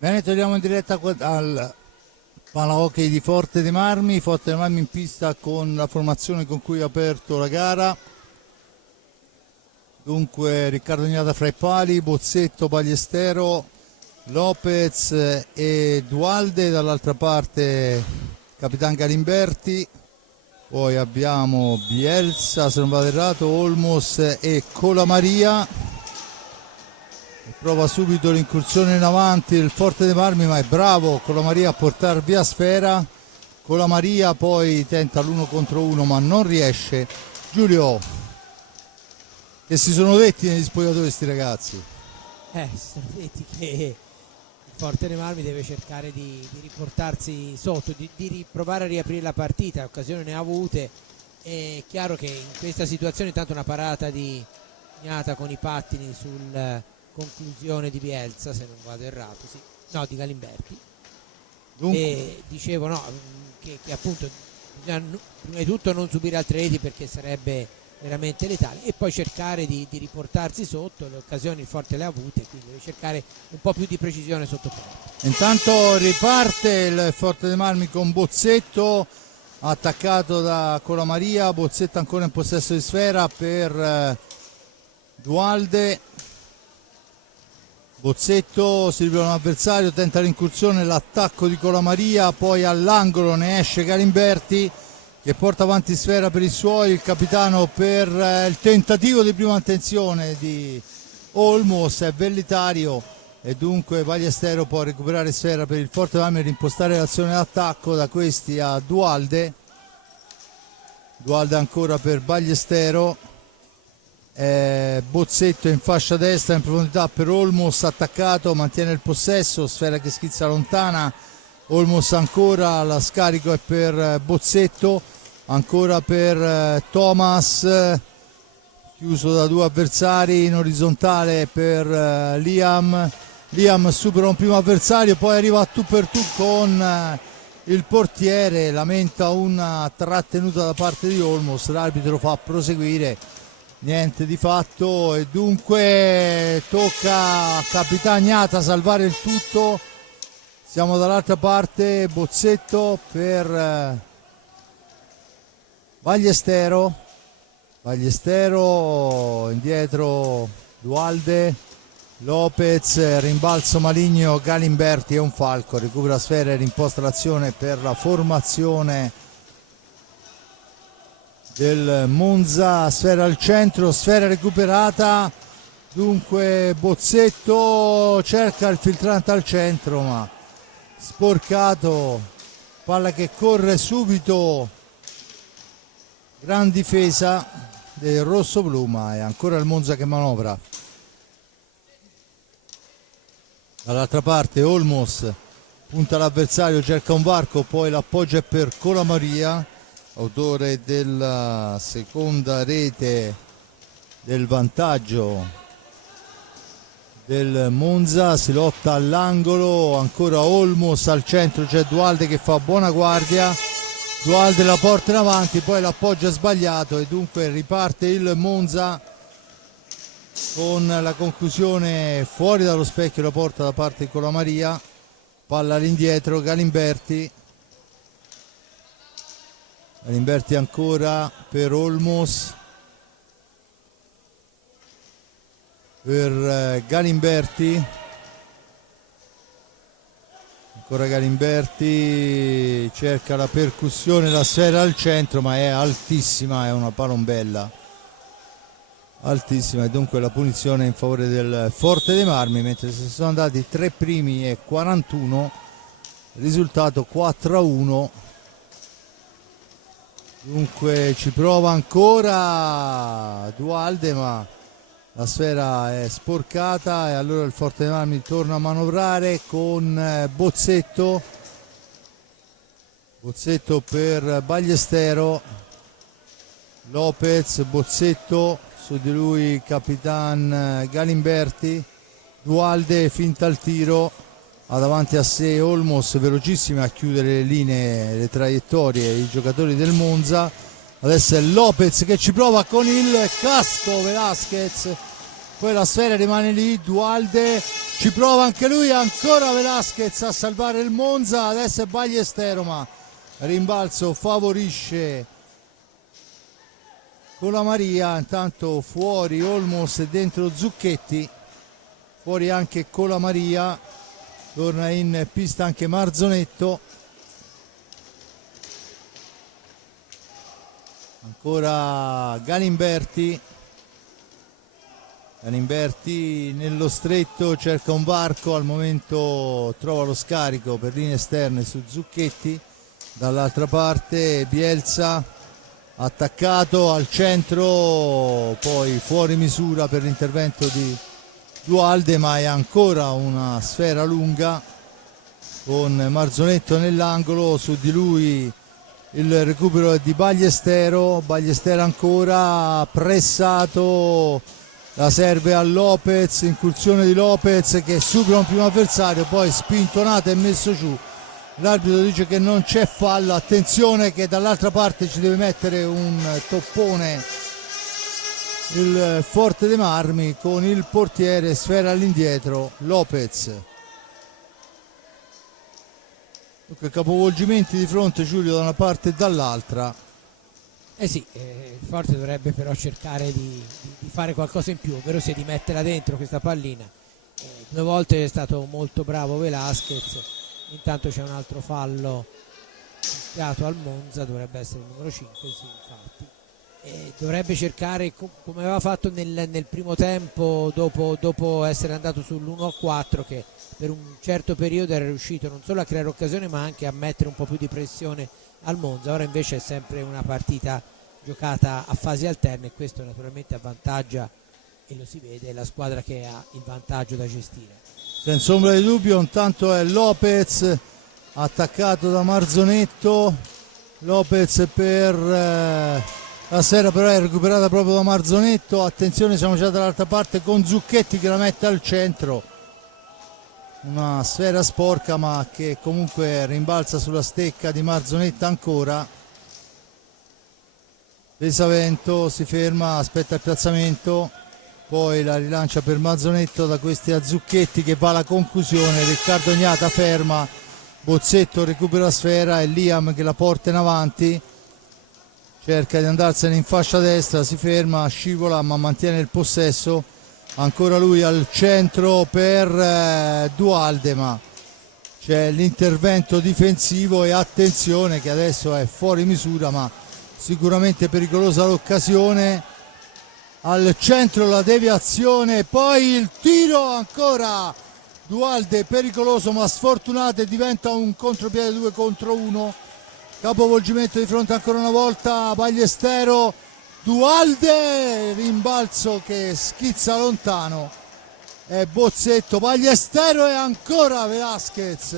Bene, torniamo in diretta al Palahockey di Forte dei Marmi. Forte dei Marmi in pista con la formazione con cui ha aperto la gara. Dunque Riccardo Gnata fra i pali, Bozzetto, Ballestero, Lopez e Dualde, dall'altra parte Capitan Galimberti, poi abbiamo Bielsa, se non vado errato, Olmos e Colamaria. Prova subito l'incursione in avanti il Forte dei Marmi, ma è bravo Colamaria a portare via sfera. Colamaria poi tenta l'1 contro 1 ma non riesce. Giulio, che si sono detti negli spogliatoi questi ragazzi? Si sono detti che il Forte dei Marmi deve cercare di riportarsi sotto, di provare a riaprire la partita. Occasioni ne ha avute. È chiaro che in questa situazione tanto una parata di Gnata con i pattini sul conclusione di Bielsa, se non vado errato, sì. No, di Galimberti. Dunque. E dicevo che appunto bisogna prima di tutto non subire altri reti perché sarebbe veramente letale, e poi cercare di riportarsi sotto. Le occasioni il Forte le ha avute, quindi deve cercare un po' più di precisione sotto porta. Intanto riparte il Forte dei Marmi con Bozzetto attaccato da Colamaria. Bozzetto ancora in possesso di sfera per Dualde. Bozzetto si rivela un avversario, tenta l'incursione, l'attacco di Colamaria, poi all'angolo ne esce Galimberti che porta avanti sfera per i suoi, il capitano per il tentativo di prima attenzione di Olmos è vellitario e dunque Ballestero può recuperare sfera per il Forte Marmi e rimpostare l'azione d'attacco da questi a Dualde. Dualde ancora per Ballestero. Bozzetto in fascia destra in profondità per Olmos, attaccato, mantiene il possesso, sfera che schizza lontana. Olmos ancora, la scarico è per Bozzetto, ancora per Thomas, chiuso da due avversari in orizzontale per Liam. Liam supera un primo avversario, poi arriva a tu per tu con il portiere, lamenta una trattenuta da parte di Olmos, l'arbitro fa proseguire. Niente di fatto e dunque tocca a Capitan Gnata salvare il tutto. Siamo dall'altra parte, Bozzetto per Ballestero, indietro Dualde, Lopez, rimbalzo maligno, Galimberti è un falco, recupera sfera e rimposta l'azione per la formazione del Monza. Sfera al centro, sfera recuperata, dunque Bozzetto cerca il filtrante al centro ma sporcato, palla che corre subito, gran difesa del rosso-blu ma è ancora il Monza che manovra. Dall'altra parte Olmos punta l'avversario, cerca un varco, poi l'appoggia è per Colamaria, autore della seconda rete del vantaggio del Monza. Si lotta all'angolo, ancora Olmos al centro, c'è Dualde che fa buona guardia, Dualde la porta in avanti, poi l'appoggia sbagliato e dunque riparte il Monza con la conclusione fuori dallo specchio la porta da parte di Colamaria. Palla all'indietro, Galimberti ancora per Olmos, per Galimberti, ancora Galimberti, cerca la percussione, la sfera al centro ma è altissima, è una palombella altissima e dunque la punizione in favore del Forte dei Marmi, mentre si sono andati 3 primi e 41, risultato 4-1. Dunque ci prova ancora Dualde ma la sfera è sporcata e allora il Forte dei Marmi torna a manovrare con Bozzetto per Ballestero, Lopez, Bozzetto, su di lui Capitan Galimberti, Dualde finta il tiro, ha davanti a sé Olmos, velocissimi a chiudere le linee, le traiettorie, i giocatori del Monza. Adesso è Lopez che ci prova con il casco, Velasquez poi la sfera rimane lì, Dualde ci prova anche lui, ancora Velasquez a salvare il Monza, adesso è Ballestero ma rimbalzo favorisce Colamaria, intanto fuori Olmos e dentro Zucchetti, fuori anche Colamaria, torna in pista anche Marzonetto, ancora Galimberti nello stretto, cerca un varco, al momento trova lo scarico per linee esterne su Zucchetti, dall'altra parte Bielsa attaccato al centro, poi fuori misura per l'intervento di Dualde, ma è ancora una sfera lunga con Marzonetto nell'angolo, su di lui il recupero è di Ballestero ancora pressato, la serve a Lopez, incursione di Lopez che supera un primo avversario, poi spintonato e messo giù. L'arbitro dice che non c'è fallo, attenzione che dall'altra parte ci deve mettere un toppone il Forte dei Marmi con il portiere, sfera all'indietro, Lopez. Dunque capovolgimenti di fronte, Giulio, da una parte e dall'altra. Sì, il Forte dovrebbe però cercare di fare qualcosa in più, ovvero sia di metterla dentro questa pallina. 2 volte è stato molto bravo Velasquez. Intanto c'è un altro fallo fischiato al Monza, dovrebbe essere il numero 5, sì, infatti. E dovrebbe cercare, come aveva fatto nel primo tempo, dopo essere andato sull'1-4, che per un certo periodo era riuscito non solo a creare occasione ma anche a mettere un po' più di pressione al Monza. Ora invece è sempre una partita giocata a fasi alterne e questo naturalmente avvantaggia, e lo si vede, la squadra che ha il vantaggio da gestire. Senza ombra di dubbio, intanto è Lopez attaccato da Marzonetto, Lopez per la sera, però è recuperata proprio da Marzonetto, attenzione siamo già dall'altra parte con Zucchetti che la mette al centro, una sfera sporca ma che comunque rimbalza sulla stecca di Marzonetto ancora. Pesavento si ferma, aspetta il piazzamento, poi la rilancia per Marzonetto, da questi a Zucchetti che va alla conclusione, Riccardo Gnata ferma, Bozzetto recupera la sfera e Liam che la porta in avanti, cerca di andarsene in fascia destra, si ferma, scivola ma mantiene il possesso, ancora lui al centro per Dualde, ma c'è l'intervento difensivo e attenzione che adesso è fuori misura ma sicuramente pericolosa l'occasione. Al centro la deviazione, poi il tiro ancora, Dualde pericoloso ma sfortunato e diventa un contropiede 2 contro 1, capovolgimento di fronte ancora una volta Ballestero, Dualde, rimbalzo che schizza lontano, è Bozzetto, Ballestero e ancora Velasquez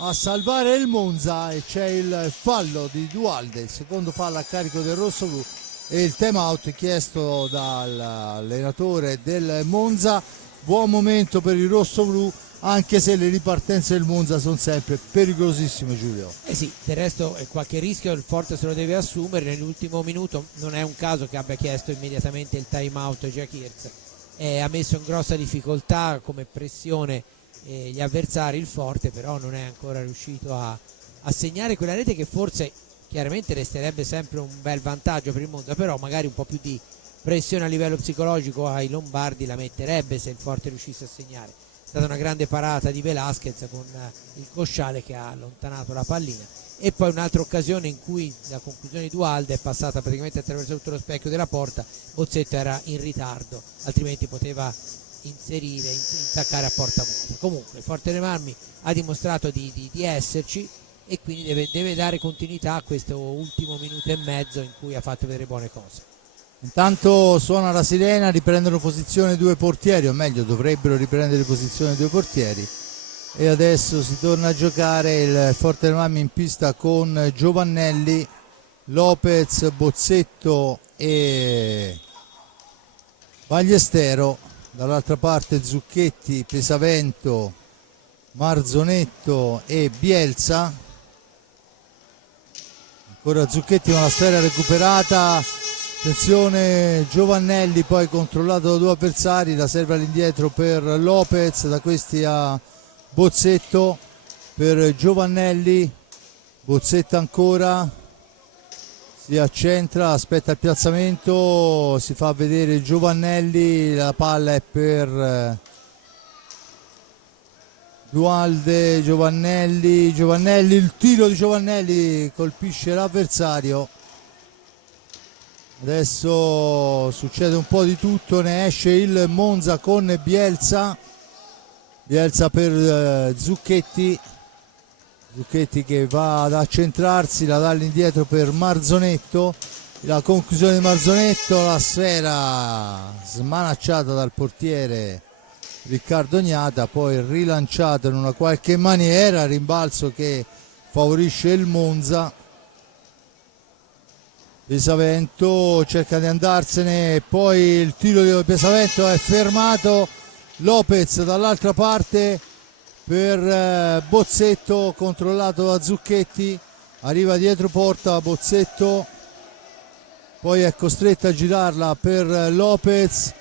a salvare il Monza e c'è il fallo di Dualde, il secondo fallo a carico del rossoblu e il time out chiesto dall'allenatore del Monza. Buon momento per il rossoblu, anche se le ripartenze del Monza sono sempre pericolosissime, Giulio. Sì, del resto qualche rischio il Forte se lo deve assumere nell'ultimo minuto, non è un caso che abbia chiesto immediatamente il time out Giakirz, ha messo in grossa difficoltà come pressione gli avversari il Forte, però non è ancora riuscito a segnare quella rete che forse chiaramente resterebbe sempre un bel vantaggio per il Monza, però magari un po' più di pressione a livello psicologico ai lombardi la metterebbe se il Forte riuscisse a segnare. È stata una grande parata di Velasquez con il cosciale che ha allontanato la pallina, e poi un'altra occasione in cui la conclusione di Dualde è passata praticamente attraverso tutto lo specchio della porta, Bozzetto era in ritardo, altrimenti poteva inserire, insaccare a porta vuota. Comunque il Forte dei Marmi ha dimostrato di esserci e quindi deve dare continuità a questo ultimo minuto e mezzo in cui ha fatto vedere buone cose. Intanto suona la sirena, riprendono posizione 2 portieri, o meglio dovrebbero riprendere posizione 2 portieri, e adesso si torna a giocare. Il Forte dei Marmi in pista con Giovannelli, Lopez, Bozzetto e Ballestero, dall'altra parte Zucchetti, Pesavento, Marzonetto e Bielsa. Ancora Zucchetti con la sfera recuperata, Attenzione, Giovannelli poi controllato da due avversari, la serve all'indietro per Lopez, da questi a Bozzetto per Giovannelli, Bozzetto ancora, si accentra, aspetta il piazzamento, si fa vedere Giovannelli, la palla è per Dualde, Giovannelli, il tiro di Giovannelli colpisce l'avversario. Adesso succede un po' di tutto, ne esce il Monza con Bielsa per Zucchetti che va ad accentrarsi, la dà all'indietro per Marzonetto, la conclusione di Marzonetto, la sfera smanacciata dal portiere Riccardo Gnata, poi rilanciato in una qualche maniera, rimbalzo che favorisce il Monza. Pesavento cerca di andarsene, poi il tiro di Pesavento è fermato, Lopez dall'altra parte per Bozzetto, controllato da Zucchetti, arriva dietro porta Bozzetto, poi è costretto a girarla per Lopez,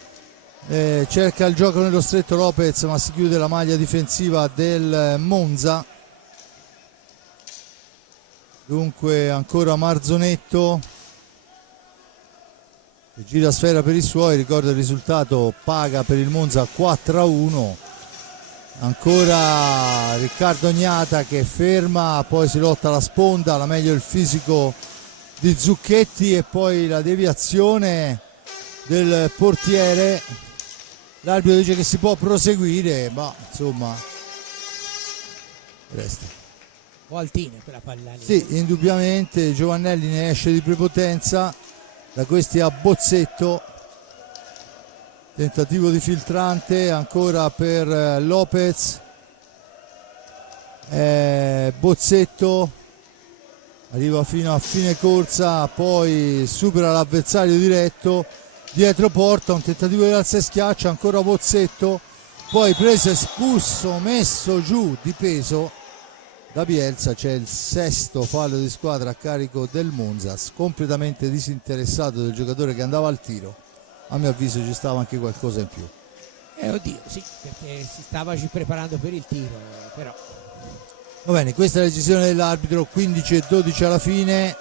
cerca il gioco nello stretto Lopez, ma si chiude la maglia difensiva del Monza. Dunque ancora Marzonetto che gira sfera per i suoi, ricorda il risultato, paga per il Monza 4-1. Ancora Riccardo Gnata che ferma, poi si lotta la sponda, la meglio il fisico di Zucchetti e poi la deviazione del portiere. L'arbitro dice che si può proseguire, ma insomma resta. Un po' altina quella palla lì. Sì, indubbiamente Giovannelli ne esce di prepotenza, da questi a Bozzetto, tentativo di filtrante ancora per Lopez, Bozzetto arriva fino a fine corsa, poi supera l'avversario diretto, dietro porta, un tentativo di alza e schiaccia, ancora Bozzetto, poi preso, espulso, messo giù di peso da Bielsa. C'è il sesto fallo di squadra a carico del Monza, completamente disinteressato del giocatore che andava al tiro. A mio avviso ci stava anche qualcosa in più. Oddio, sì, perché si stava preparando per il tiro, però. Va bene, questa è la decisione dell'arbitro, 15-12 alla fine.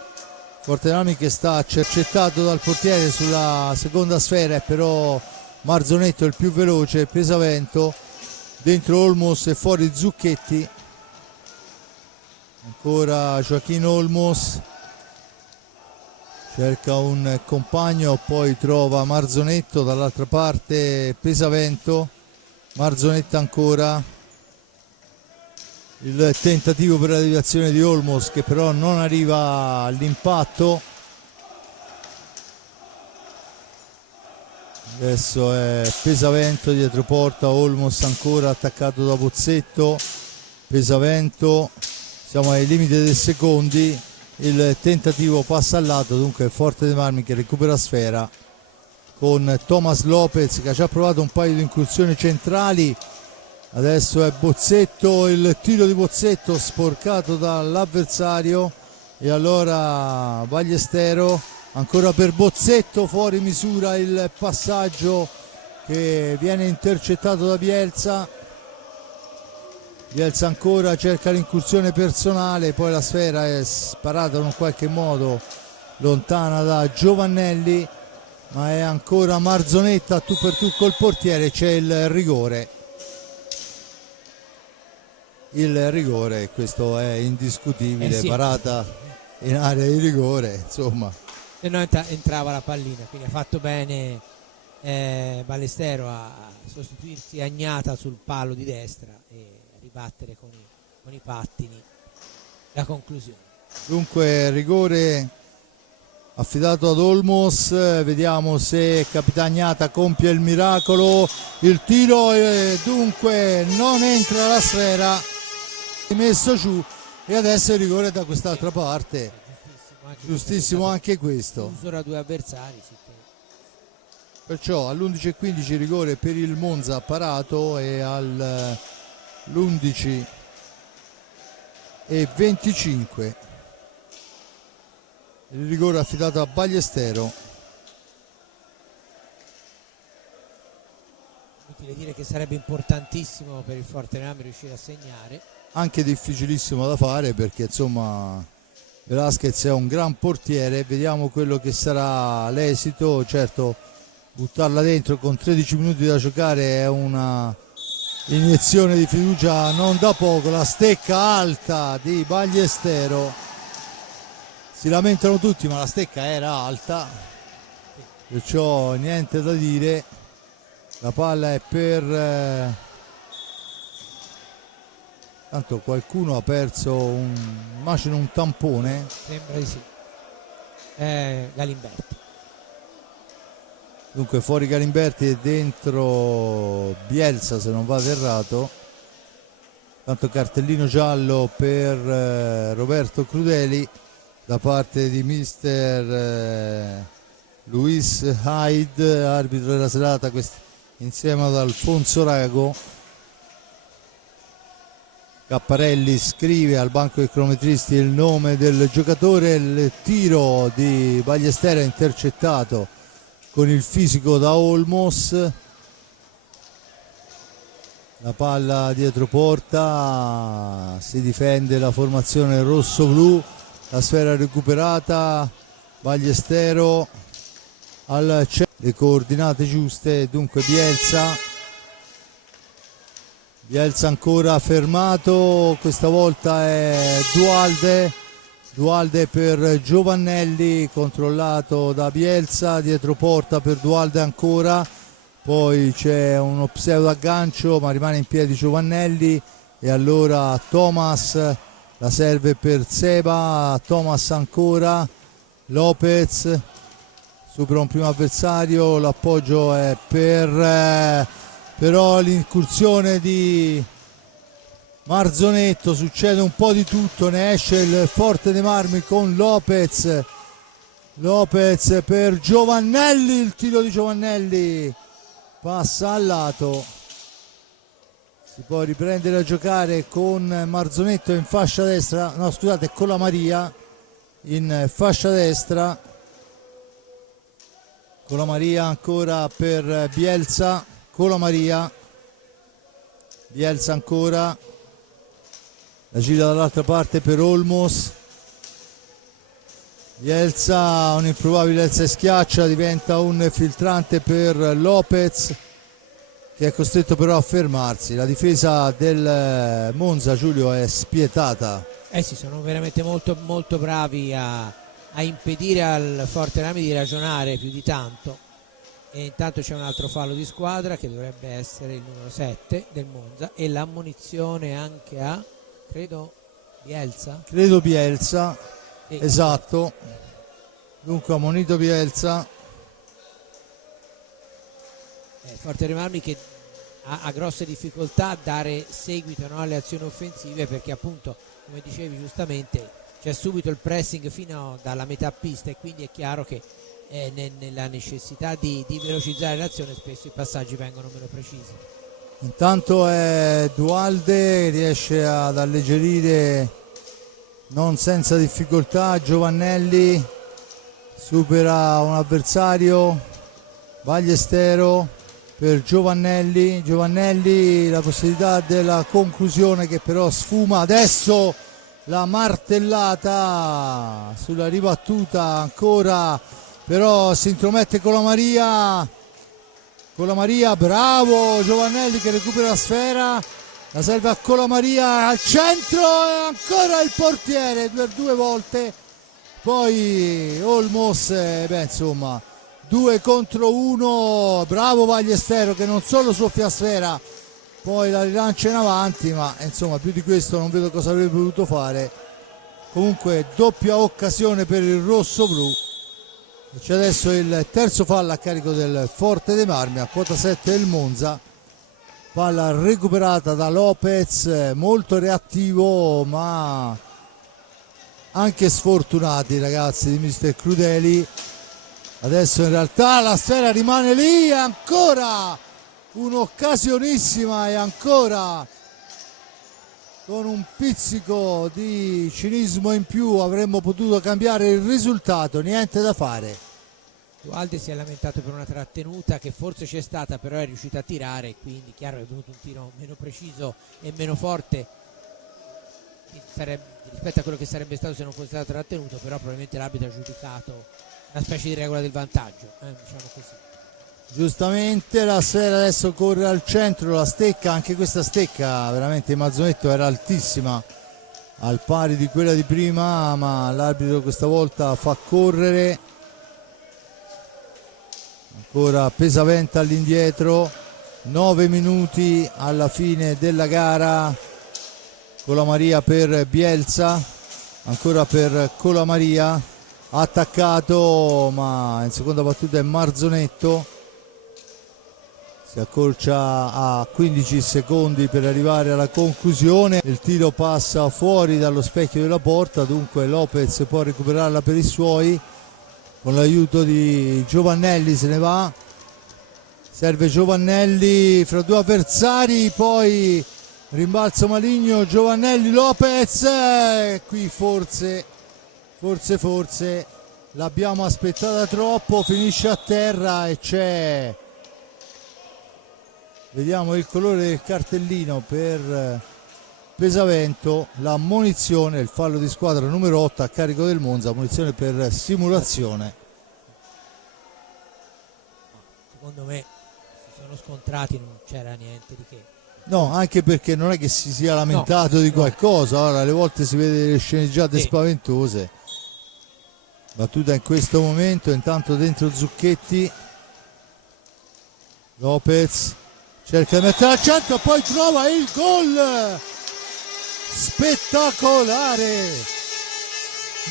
Fortenami che sta cercettato dal portiere sulla seconda sfera, però Marzonetto è il più veloce, Pesavento, dentro Olmos e fuori Zucchetti. Ancora Joaquin Olmos, cerca un compagno, poi trova Marzonetto, dall'altra parte Pesavento, Marzonetto ancora, il tentativo per la deviazione di Olmos che però non arriva all'impatto. Adesso è Pesavento dietro porta, Olmos ancora attaccato da Bozzetto, Pesavento, siamo ai limiti dei secondi, il tentativo passa al lato, dunque Forte dei Marmi che recupera sfera con Thomas Lopez che ha già provato un paio di incursioni centrali. Adesso è Bozzetto, il tiro di Bozzetto sporcato dall'avversario e allora Ballestero ancora per Bozzetto, fuori misura il passaggio che viene intercettato da Bielsa. Bielsa ancora cerca l'incursione personale, poi la sfera è sparata in un qualche modo lontana da Giovannelli, ma è ancora Marzonetta tu per tu col portiere, c'è il rigore. Il rigore, questo è indiscutibile, sì, parata in area di rigore, insomma. Se no entrava la pallina, quindi ha fatto bene Ballestero a sostituirsi a Gnata sul palo di destra e ribattere con i pattini la conclusione. Dunque rigore affidato ad Olmos, vediamo se Capitagnata compie il miracolo, il tiro dunque non entra la sfera, messo giù e adesso il rigore da quest'altra parte. Giustissimo anche questo. Usura due avversari, sì. Perciò all'11:15 rigore per il Monza parato e all'11:25 il rigore affidato a Ballestero. inutile dire che sarebbe importantissimo per il Forte dei Marmi riuscire a segnare. Anche difficilissimo da fare perché insomma Velasquez è un gran portiere, vediamo quello che sarà l'esito. Certo, buttarla dentro con 13 minuti da giocare è una iniezione di fiducia non da poco. La stecca alta di Ballestero, si lamentano tutti ma la stecca era alta, perciò niente da dire. La palla è per tanto qualcuno ha perso immagino un tampone, Sembra di sì. Galimberti. Dunque fuori Galimberti e dentro Bielsa, se non vado errato. Tanto cartellino giallo per Roberto Crudeli da parte di mister Luis Hyde, arbitro della serata, insieme ad Alfonso Rago. Capparelli scrive al banco dei cronometristi il nome del giocatore. Il tiro di Ballestero è intercettato con il fisico da Olmos. La palla dietro porta, si difende la formazione rosso-blu, la sfera recuperata, Ballestero al centro, le coordinate giuste, dunque Bielsa ancora fermato, questa volta è Dualde per Giovannelli, controllato da Bielsa, dietro porta per Dualde ancora, poi c'è uno pseudo aggancio ma rimane in piedi Giovannelli e allora Thomas la serve per Seba, Thomas ancora, Lopez supera un primo avversario, l'appoggio è per però l'incursione di Marzonetto, succede un po' di tutto, ne esce il Forte dei Marmi con Lopez per Giovannelli, il tiro di Giovannelli passa al lato, si può riprendere a giocare con Marzonetto in fascia destra, no scusate, con la Maria in fascia destra, con la Maria ancora per Bielsa, con la Maria, Bielsa ancora, la gira dall'altra parte per Olmos, Bielsa, un improbabile alza e schiaccia, diventa un filtrante per Lopez che è costretto però a fermarsi. La difesa del Monza, Giulio, è spietata. Sì, sono veramente molto, molto bravi a impedire al Forte dei Marmi di ragionare più di tanto. E intanto c'è un altro fallo di squadra che dovrebbe essere il numero 7 del Monza e l'ammonizione anche a credo Bielsa, esatto, dunque ammonito Bielsa. Forte dei Marmi che ha grosse difficoltà a dare seguito, no, alle azioni offensive perché appunto come dicevi giustamente c'è subito il pressing fino dalla metà pista e quindi è chiaro che nella necessità di velocizzare l'azione spesso i passaggi vengono meno precisi. Intanto Dualde riesce ad alleggerire non senza difficoltà Giovannelli, supera un avversario, Ballestero per Giovannelli, la possibilità della conclusione che però sfuma. Adesso la martellata sulla ribattuta ancora, però si intromette con la Maria, bravo Giovannelli che recupera la sfera, la serve a Colamaria al centro e ancora il portiere due volte, poi Olmos, insomma 2 contro 1, bravo Ballestero che non solo soffia a sfera, poi la rilancia in avanti, ma insomma più di questo non vedo cosa avrebbe potuto fare. Comunque doppia occasione per il rosso-blu. C'è adesso il terzo fallo a carico del Forte dei Marmi, a quota 7 del Monza, palla recuperata da Lopez, molto reattivo ma anche sfortunati i ragazzi di mister Crudeli. Adesso in realtà la sfera rimane lì, ancora un'occasionissima e ancora con un pizzico di cinismo in più avremmo potuto cambiare il risultato, niente da fare. Dualde si è lamentato per una trattenuta che forse c'è stata, però è riuscita a tirare, quindi chiaro è venuto un tiro meno preciso e meno forte rispetto a quello che sarebbe stato se non fosse stato trattenuto, però probabilmente l'arbitro ha giudicato una specie di regola del vantaggio, diciamo così. Giustamente la sfera adesso corre al centro, la stecca, anche questa stecca veramente Mazzonetto era altissima, al pari di quella di prima, ma l'arbitro questa volta fa correre. Ancora Pesavento all'indietro, 9 minuti alla fine della gara. Colamaria per Bielsa, ancora per Colamaria, attaccato, ma in seconda battuta è Marzonetto, si accorcia a 15 secondi per arrivare alla conclusione. Il tiro passa fuori dallo specchio della porta, dunque Lopez può recuperarla per i suoi, con l'aiuto di Giovannelli se ne va, serve Giovannelli fra due avversari, poi rimbalzo maligno, Giovannelli, Lopez, qui forse l'abbiamo aspettata troppo, finisce a terra e c'è, vediamo il colore del cartellino per Pesavento, la munizione, il fallo di squadra numero 8 a carico del Monza, munizione per simulazione. Secondo me si sono scontrati, non c'era niente di che. No, anche perché non è che si sia lamentato di qualcosa, ora alle volte si vede delle sceneggiate spaventose. Battuta in questo momento, intanto dentro Zucchetti, Lopez cerca di mettere al centro, poi trova il gol spettacolare,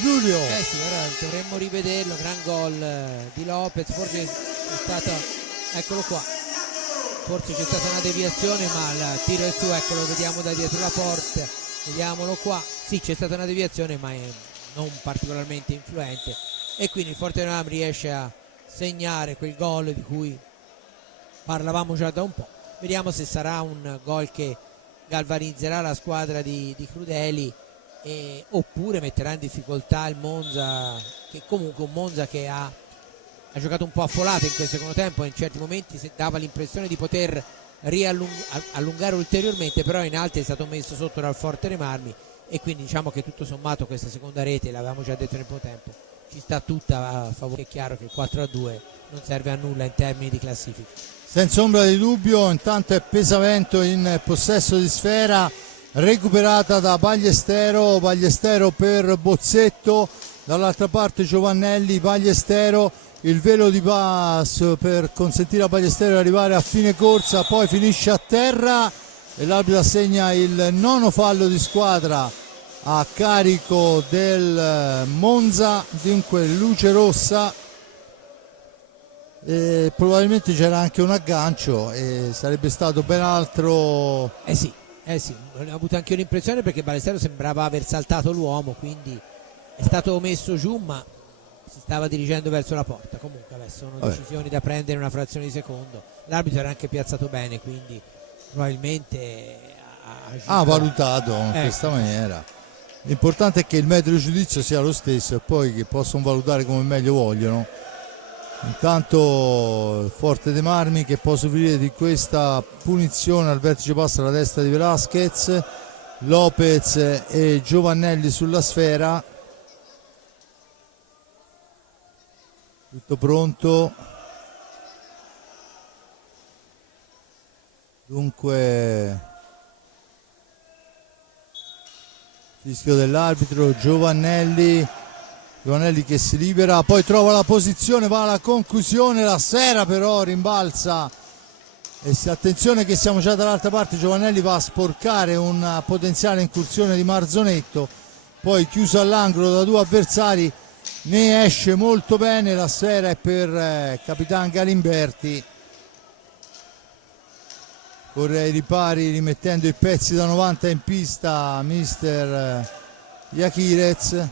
Giulio. Sì, ora dovremmo rivederlo, gran gol di Lopez, forse è stato, eccolo qua, forse c'è stata una deviazione, ma il tiro è suo, eccolo, vediamo da dietro la porta, vediamolo qua, sì, c'è stata una deviazione ma è non particolarmente influente, e quindi il Fortenam riesce a segnare quel gol di cui parlavamo già da un po'. Vediamo se sarà un gol che galvanizzerà la squadra di Crudeli oppure metterà in difficoltà il Monza, che comunque un Monza che ha giocato un po' affolato in quel secondo tempo, in certi momenti dava l'impressione di poter allungare ulteriormente, però in alto è stato messo sotto dal Forte Marmi, e quindi diciamo che tutto sommato questa seconda rete, l'avevamo già detto nel primo tempo, ci sta tutta a favore. È chiaro che il 4-2 non serve a nulla in termini di classifica. Senza ombra di dubbio, intanto è Pesavento in possesso di sfera, recuperata da Ballestero per Bozzetto, dall'altra parte Giovannelli, Ballestero, il velo di pass per consentire a Ballestero di arrivare a fine corsa, poi finisce a terra e l'arbitro assegna il nono fallo di squadra a carico del Monza, dunque luce rossa. E probabilmente c'era anche un aggancio e sarebbe stato ben altro. Sì, ho avuto anche un'impressione, perché Ballestero sembrava aver saltato l'uomo, quindi è stato messo giù, ma si stava dirigendo verso la porta. Comunque sono decisioni da prendere in una frazione di secondo. L'arbitro era anche piazzato bene, quindi probabilmente ha valutato in questa maniera. L'importante è che il metodo di giudizio sia lo stesso e poi che possono valutare come meglio vogliono. Intanto il Forte dei Marmi che può soffrire di questa punizione, al vertice passa la testa di Velasquez, Lopez e Giovannelli sulla sfera, tutto pronto, dunque fischio dell'arbitro, Giovannelli che si libera, poi trova la posizione, va alla conclusione, la sfera però rimbalza e attenzione che siamo già dall'altra parte, Giovannelli va a sporcare una potenziale incursione di Marzonetto, poi chiuso all'angolo da due avversari, ne esce molto bene, la sfera è per Capitan Galimberti, corre ai ripari rimettendo i pezzi da 90 in pista mister Iachirez.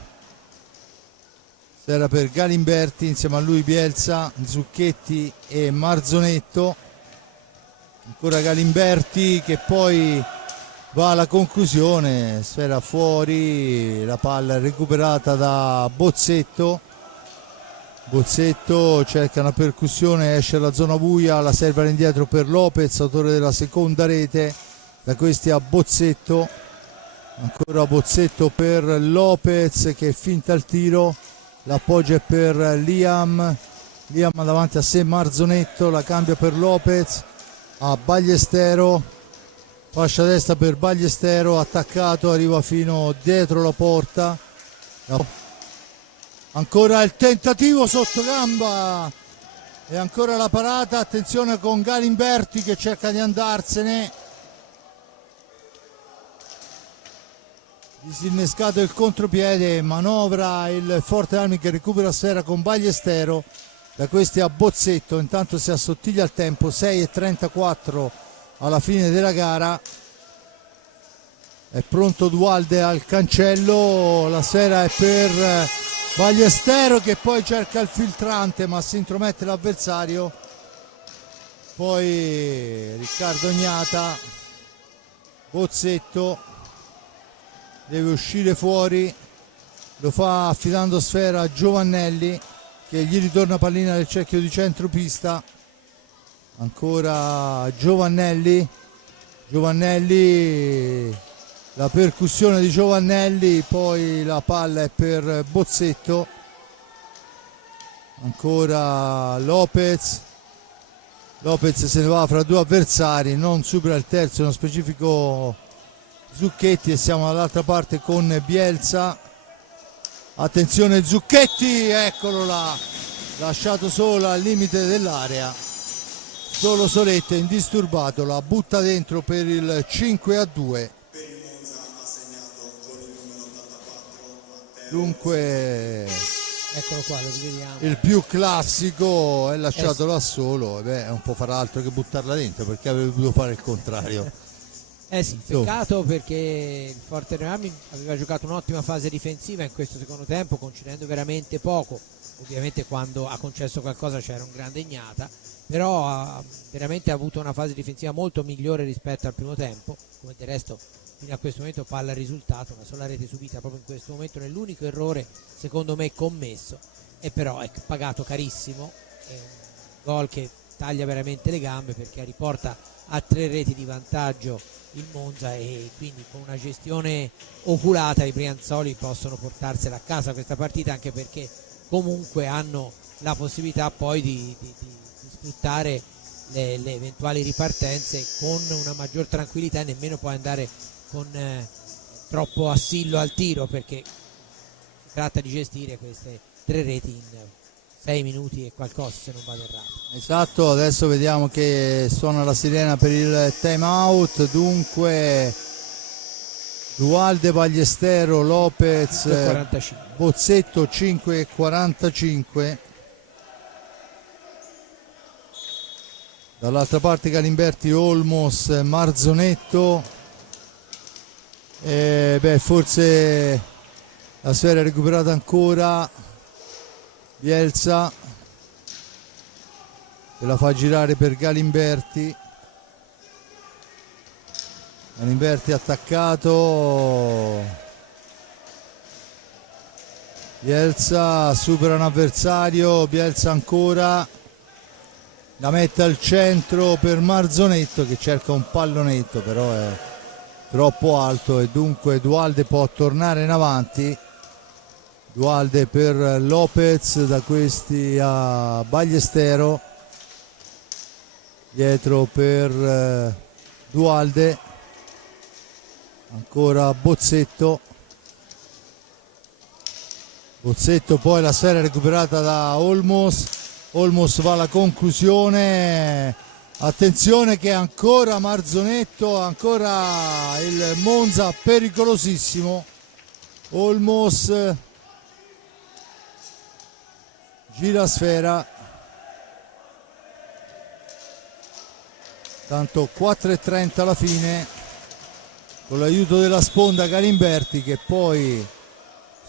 Era per Galimberti, insieme a lui Bielsa, Zucchetti e Marzonetto, ancora Galimberti che poi va alla conclusione, sfera fuori, la palla è recuperata da Bozzetto, Bozzetto cerca una percussione, esce alla zona buia, la serve all'indietro per Lopez, autore della seconda rete. Da questi a Bozzetto, ancora Bozzetto per Lopez che finta il tiro, l'appoggio è per Liam davanti a sé Marzonetto, la cambia per Lopez, a Ballestero, fascia destra per Ballestero, attaccato, arriva fino dietro la porta. Ancora il tentativo sotto gamba e ancora la parata, attenzione con Galimberti che cerca di andarsene. Disinnescato il contropiede, manovra il Forte Armi che recupera sfera con Ballestero. Da questi a Bozzetto, intanto si assottiglia il tempo, 6:34 alla fine della gara. È pronto Dualde al cancello, la sfera è per Ballestero che poi cerca il filtrante ma si intromette l'avversario. Poi Riccardo Gnata, Bozzetto deve uscire fuori, lo fa affidando sfera a Giovannelli che gli ritorna pallina nel cerchio di centropista. Ancora Giovannelli, la percussione di Giovannelli, poi la palla è per Bozzetto. Ancora Lopez se ne va fra due avversari, non supera il terzo, uno specifico Zucchetti, e siamo dall'altra parte con Bielsa. Attenzione Zucchetti, eccolo là, lasciato solo al limite dell'area, solo solette, indisturbato, la butta dentro per il 5-2. Dunque Eccolo qua, lo rivediamo. il più classico è lasciato là solo, non può fare altro che buttarla dentro, perché avrebbe dovuto fare il contrario. Sì, peccato perché il Forte Armi aveva giocato un'ottima fase difensiva in questo secondo tempo, concedendo veramente poco. Ovviamente quando ha concesso qualcosa c'era un grande Gnata, però ha veramente avuto una fase difensiva molto migliore rispetto al primo tempo, come del resto fino a questo momento palla il risultato, una sola rete subita proprio in questo momento, nell'unico errore secondo me commesso, e però è pagato carissimo, è un gol che taglia veramente le gambe perché riporta a 3 reti di vantaggio il Monza, e quindi con una gestione oculata i Brianzoli possono portarsela a casa questa partita, anche perché comunque hanno la possibilità poi di sfruttare le eventuali ripartenze con una maggior tranquillità e nemmeno poi andare con troppo assillo al tiro, perché si tratta di gestire queste 3 reti in 6 minuti e qualcosa, se non vado errato. Esatto, adesso vediamo che suona la sirena per il time out, dunque Dualde, Ballestero, Lopez, 45. Bozzetto 5:45. Dall'altra parte Galimberti, Olmos, Marzonetto. Forse la sfera è recuperata ancora. Bielsa che la fa girare per Galimberti. Galimberti attaccato. Bielsa supera un avversario, Bielsa ancora, la mette al centro per Marzonetto che cerca un pallonetto, però è troppo alto, e dunque Dualde può tornare in avanti. Dualde per Lopez, da questi a Ballestero, dietro per Dualde, ancora Bozzetto, poi la sfera recuperata da Olmos va alla conclusione, attenzione che ancora Marzonetto, ancora il Monza pericolosissimo. Olmos gira sfera, tanto 4:30 alla fine, con l'aiuto della sponda Galimberti che poi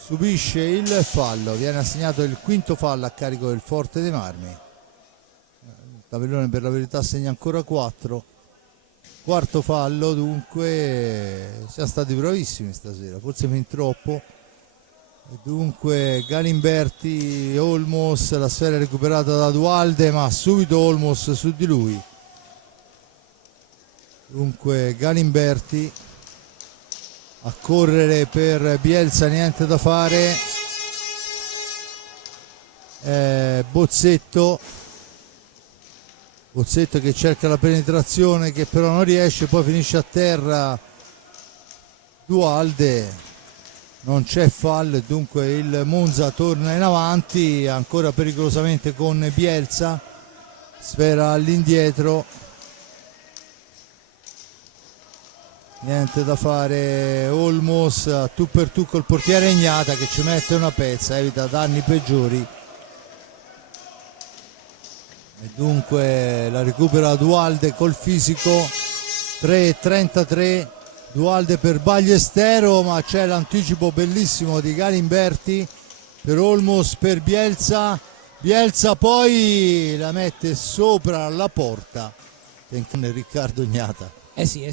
subisce il fallo, viene assegnato il quinto fallo a carico del Forte dei Marmi. Il tabellone per la verità segna ancora 4, quarto fallo, dunque siamo stati bravissimi stasera, forse fin troppo. E dunque Galimberti, Olmos, la sfera recuperata da Dualde, ma subito Olmos su di lui. Dunque Galimberti a correre per Bielsa, niente da fare. Bozzetto che cerca la penetrazione, che però non riesce, poi finisce a terra Dualde, non c'è fallo e dunque il Monza torna in avanti ancora pericolosamente con Bielsa, sfera all'indietro, niente da fare. Olmos tu per tu col portiere Ignata che ci mette una pezza, evita danni peggiori. E dunque la recupera Dualde col fisico. 3,33 Dualde per Ballestero, ma c'è l'anticipo bellissimo di Galimberti per Olmos, per Bielsa poi la mette sopra la porta con Riccardo Ignata. Sì,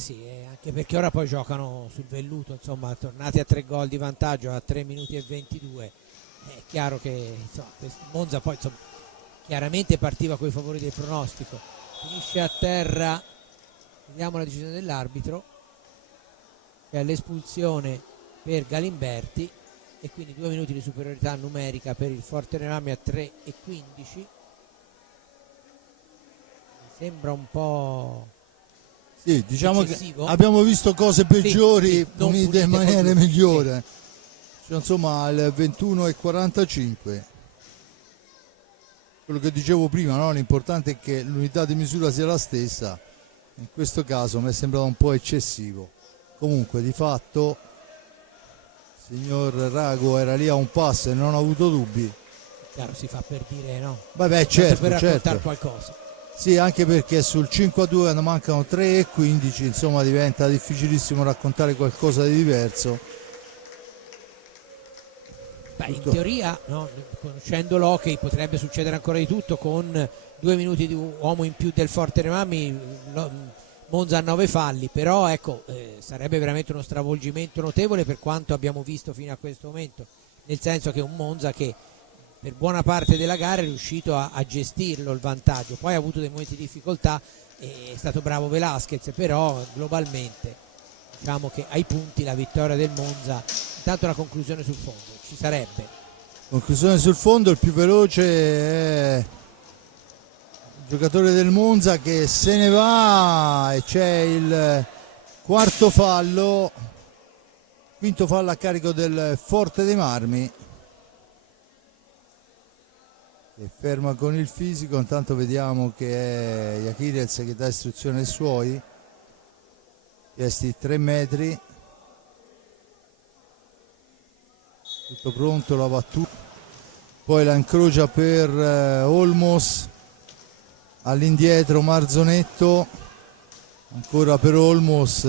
anche perché ora poi giocano sul velluto, insomma, tornati a 3 gol di vantaggio a 3 minuti e 22. È chiaro che insomma, Monza poi insomma, chiaramente partiva con i favori del pronostico, finisce a terra, vediamo la decisione dell'arbitro, c'è l'espulsione per Galimberti e quindi 2 minuti di superiorità numerica per il Forte Marmi a 3,15. Mi sembra un po'... Sì, diciamo eccessivo. Che abbiamo visto cose peggiori punite in maniera migliore. Cioè, insomma, al 21,45. Quello che dicevo prima, no? L'importante è che l'unità di misura sia la stessa. In questo caso mi è sembrato un po' eccessivo. Comunque, di fatto, il signor Rago era lì a un passo e non ha avuto dubbi. Chiaro, si fa per dire, no? Vabbè, certo, per raccontare certo. qualcosa. Sì, anche perché sul 5-2 quando mancano 3,15, insomma, diventa difficilissimo raccontare qualcosa di diverso. Beh, in teoria, no, conoscendo l'hockey, potrebbe succedere ancora di tutto con 2 minuti di uomo in più del Forte Marmi. Monza ha 9 falli, però ecco, sarebbe veramente uno stravolgimento notevole per quanto abbiamo visto fino a questo momento, nel senso che un Monza che per buona parte della gara è riuscito a gestirlo il vantaggio, poi ha avuto dei momenti di difficoltà, è stato bravo Velasquez, però globalmente diciamo che ai punti la vittoria del Monza. Intanto la conclusione sul fondo ci sarebbe. Conclusione sul fondo, il più veloce è il giocatore del Monza che se ne va e c'è il quinto fallo a carico del Forte dei Marmi, che ferma con il fisico. Intanto vediamo che è Jakirez che dà istruzione ai suoi, chiesti 3 metri, tutto pronto, la battuta, poi la incrocia per Olmos, all'indietro Marzonetto, ancora per Olmos,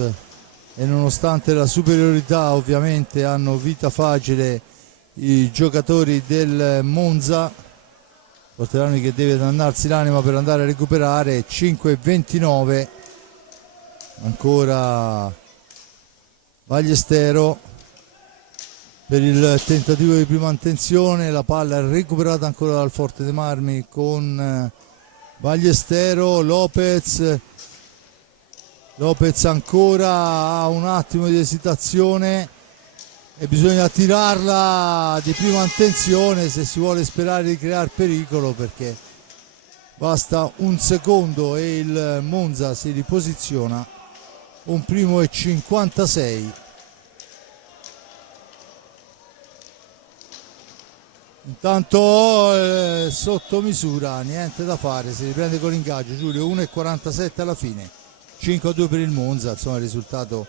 e nonostante la superiorità ovviamente hanno vita facile i giocatori del Monza. Porterani che deve dannarsi l'anima per andare a recuperare. 5,29 ancora Ballestero per il tentativo di prima intenzione, la palla è recuperata ancora dal Forte dei Marmi con Ballestero. Lopez ancora ha un attimo di esitazione e bisogna tirarla di prima intenzione se si vuole sperare di creare pericolo, perché basta un secondo e il Monza si riposiziona. Un primo e 56. Intanto sotto misura, niente da fare, si riprende con l'ingaggio. Giulio, 1,47 alla fine, 5-2 per il Monza. Insomma, il risultato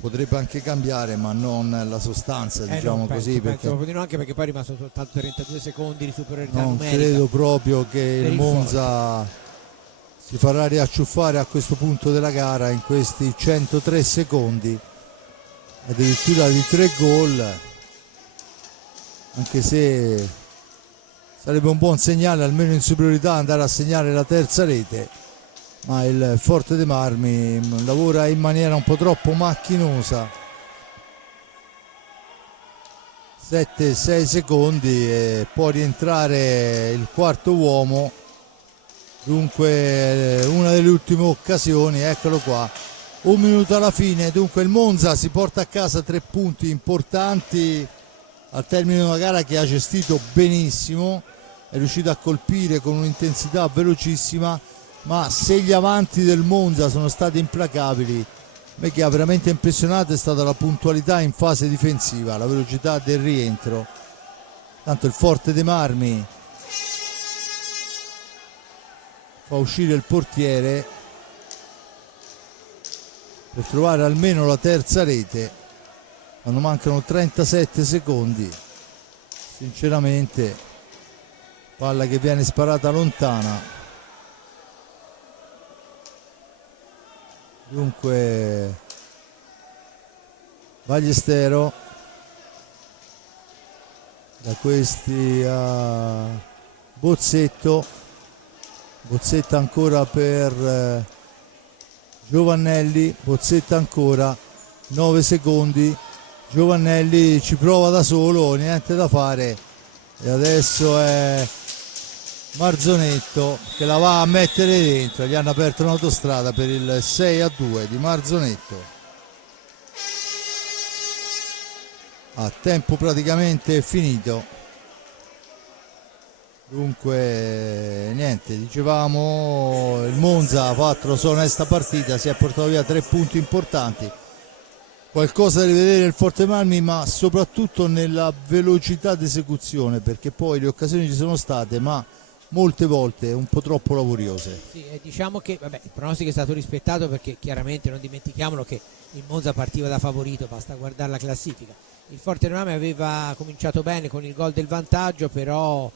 potrebbe anche cambiare, ma non la sostanza, diciamo così. Penso anche perché poi è rimasto soltanto 32 secondi di superiorità non numerica. credo proprio che il Monza si farà riacciuffare a questo punto della gara in questi 103 secondi, addirittura di 3 gol, anche se sarebbe un buon segnale almeno in superiorità andare a segnare la terza rete. Ma il Forte dei Marmi lavora in maniera un po' troppo macchinosa, 7-6 secondi e può rientrare il quarto uomo. Dunque una delle ultime occasioni, eccolo qua, 1 minuto alla fine. Dunque il Monza si porta a casa 3 punti importanti al termine di una gara che ha gestito benissimo, è riuscito a colpire con un'intensità velocissima, ma se gli avanti del Monza sono stati implacabili, a me che ha veramente impressionato è stata la puntualità in fase difensiva, la velocità del rientro. Tanto il Forte dei Marmi fa uscire il portiere per trovare almeno la terza rete quando mancano 37 secondi. Sinceramente palla che viene sparata lontana. Dunque Ballestero, da questi a Bozzetto ancora per Giovannelli, Bozzetta ancora, 9 secondi, Giovannelli ci prova da solo, niente da fare, e adesso è Marzonetto che la va a mettere dentro, gli hanno aperto un'autostrada per il 6-2 di Marzonetto. A tempo praticamente finito. Dunque niente, dicevamo, il Monza ha fatto la sua onesta partita, si è portato via 3 punti importanti, qualcosa da rivedere nel Forte Marmi, ma soprattutto nella velocità di esecuzione, perché poi le occasioni ci sono state, ma molte volte un po' troppo laboriose. Sì, diciamo che il pronostico è stato rispettato, perché chiaramente non dimentichiamolo che il Monza partiva da favorito, basta guardare la classifica. Il Forte Marmi aveva cominciato bene con il gol del vantaggio, però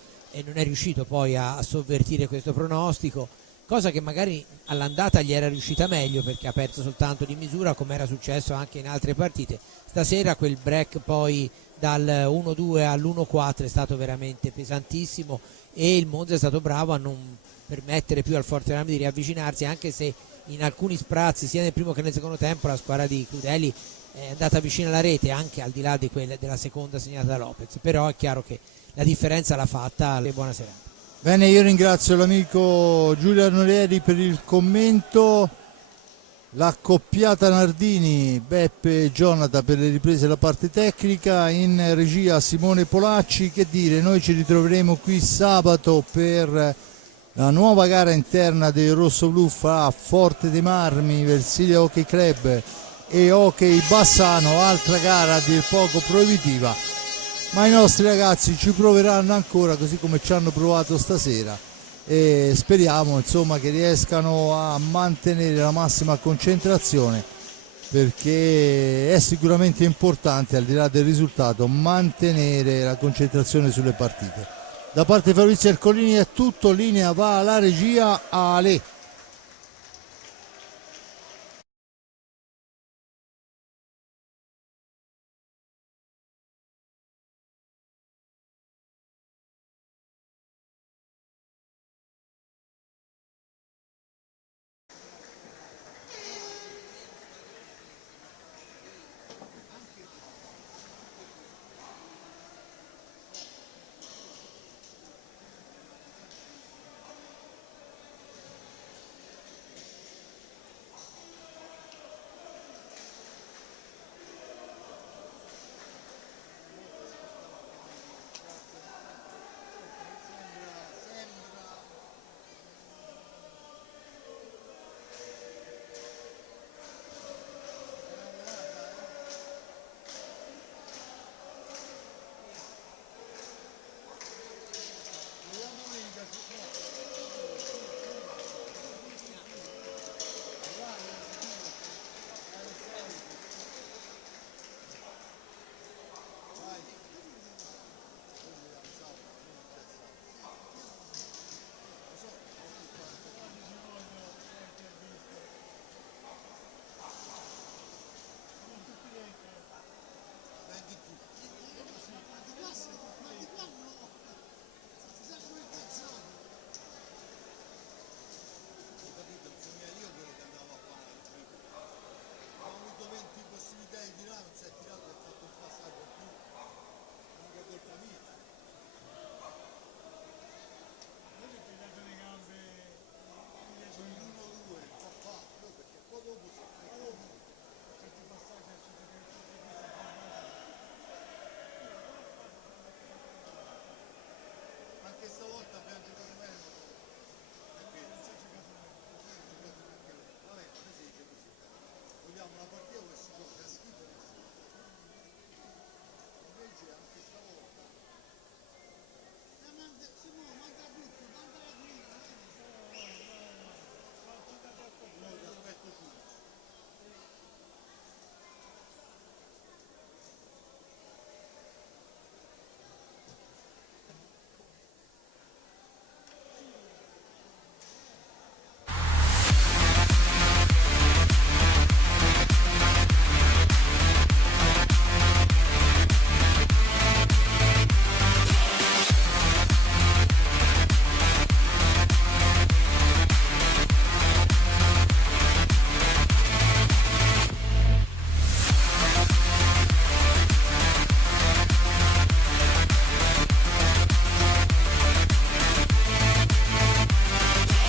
non è riuscito poi a sovvertire questo pronostico, cosa che magari all'andata gli era riuscita meglio, perché ha perso soltanto di misura, come era successo anche in altre partite. Stasera quel break poi dal 1-2 all'1-4 è stato veramente pesantissimo, e il Monza è stato bravo a non permettere più al Forte Marmi di riavvicinarsi, anche se in alcuni sprazzi sia nel primo che nel secondo tempo la squadra di Crudeli è andata vicino alla rete, anche al di là di quella della seconda segnata da Lopez, però è chiaro che la differenza l'ha fatta. Buona serata. Bene, io ringrazio l'amico Giulio Arnorieri per il commento, l'accoppiata Nardini, Beppe e Jonathan per le riprese della parte tecnica, in regia Simone Polacci. Che dire, noi ci ritroveremo qui sabato per la nuova gara interna del Rosso Blu fra Forte dei Marmi, Versilia Hockey Club e Hockey Bassano, altra gara a dir poco proibitiva, ma i nostri ragazzi ci proveranno ancora, così come ci hanno provato stasera, e speriamo insomma che riescano a mantenere la massima concentrazione, perché è sicuramente importante, al di là del risultato, mantenere la concentrazione sulle partite. Da parte di Fabrizio Ercolini è tutto, linea va alla regia. Ale.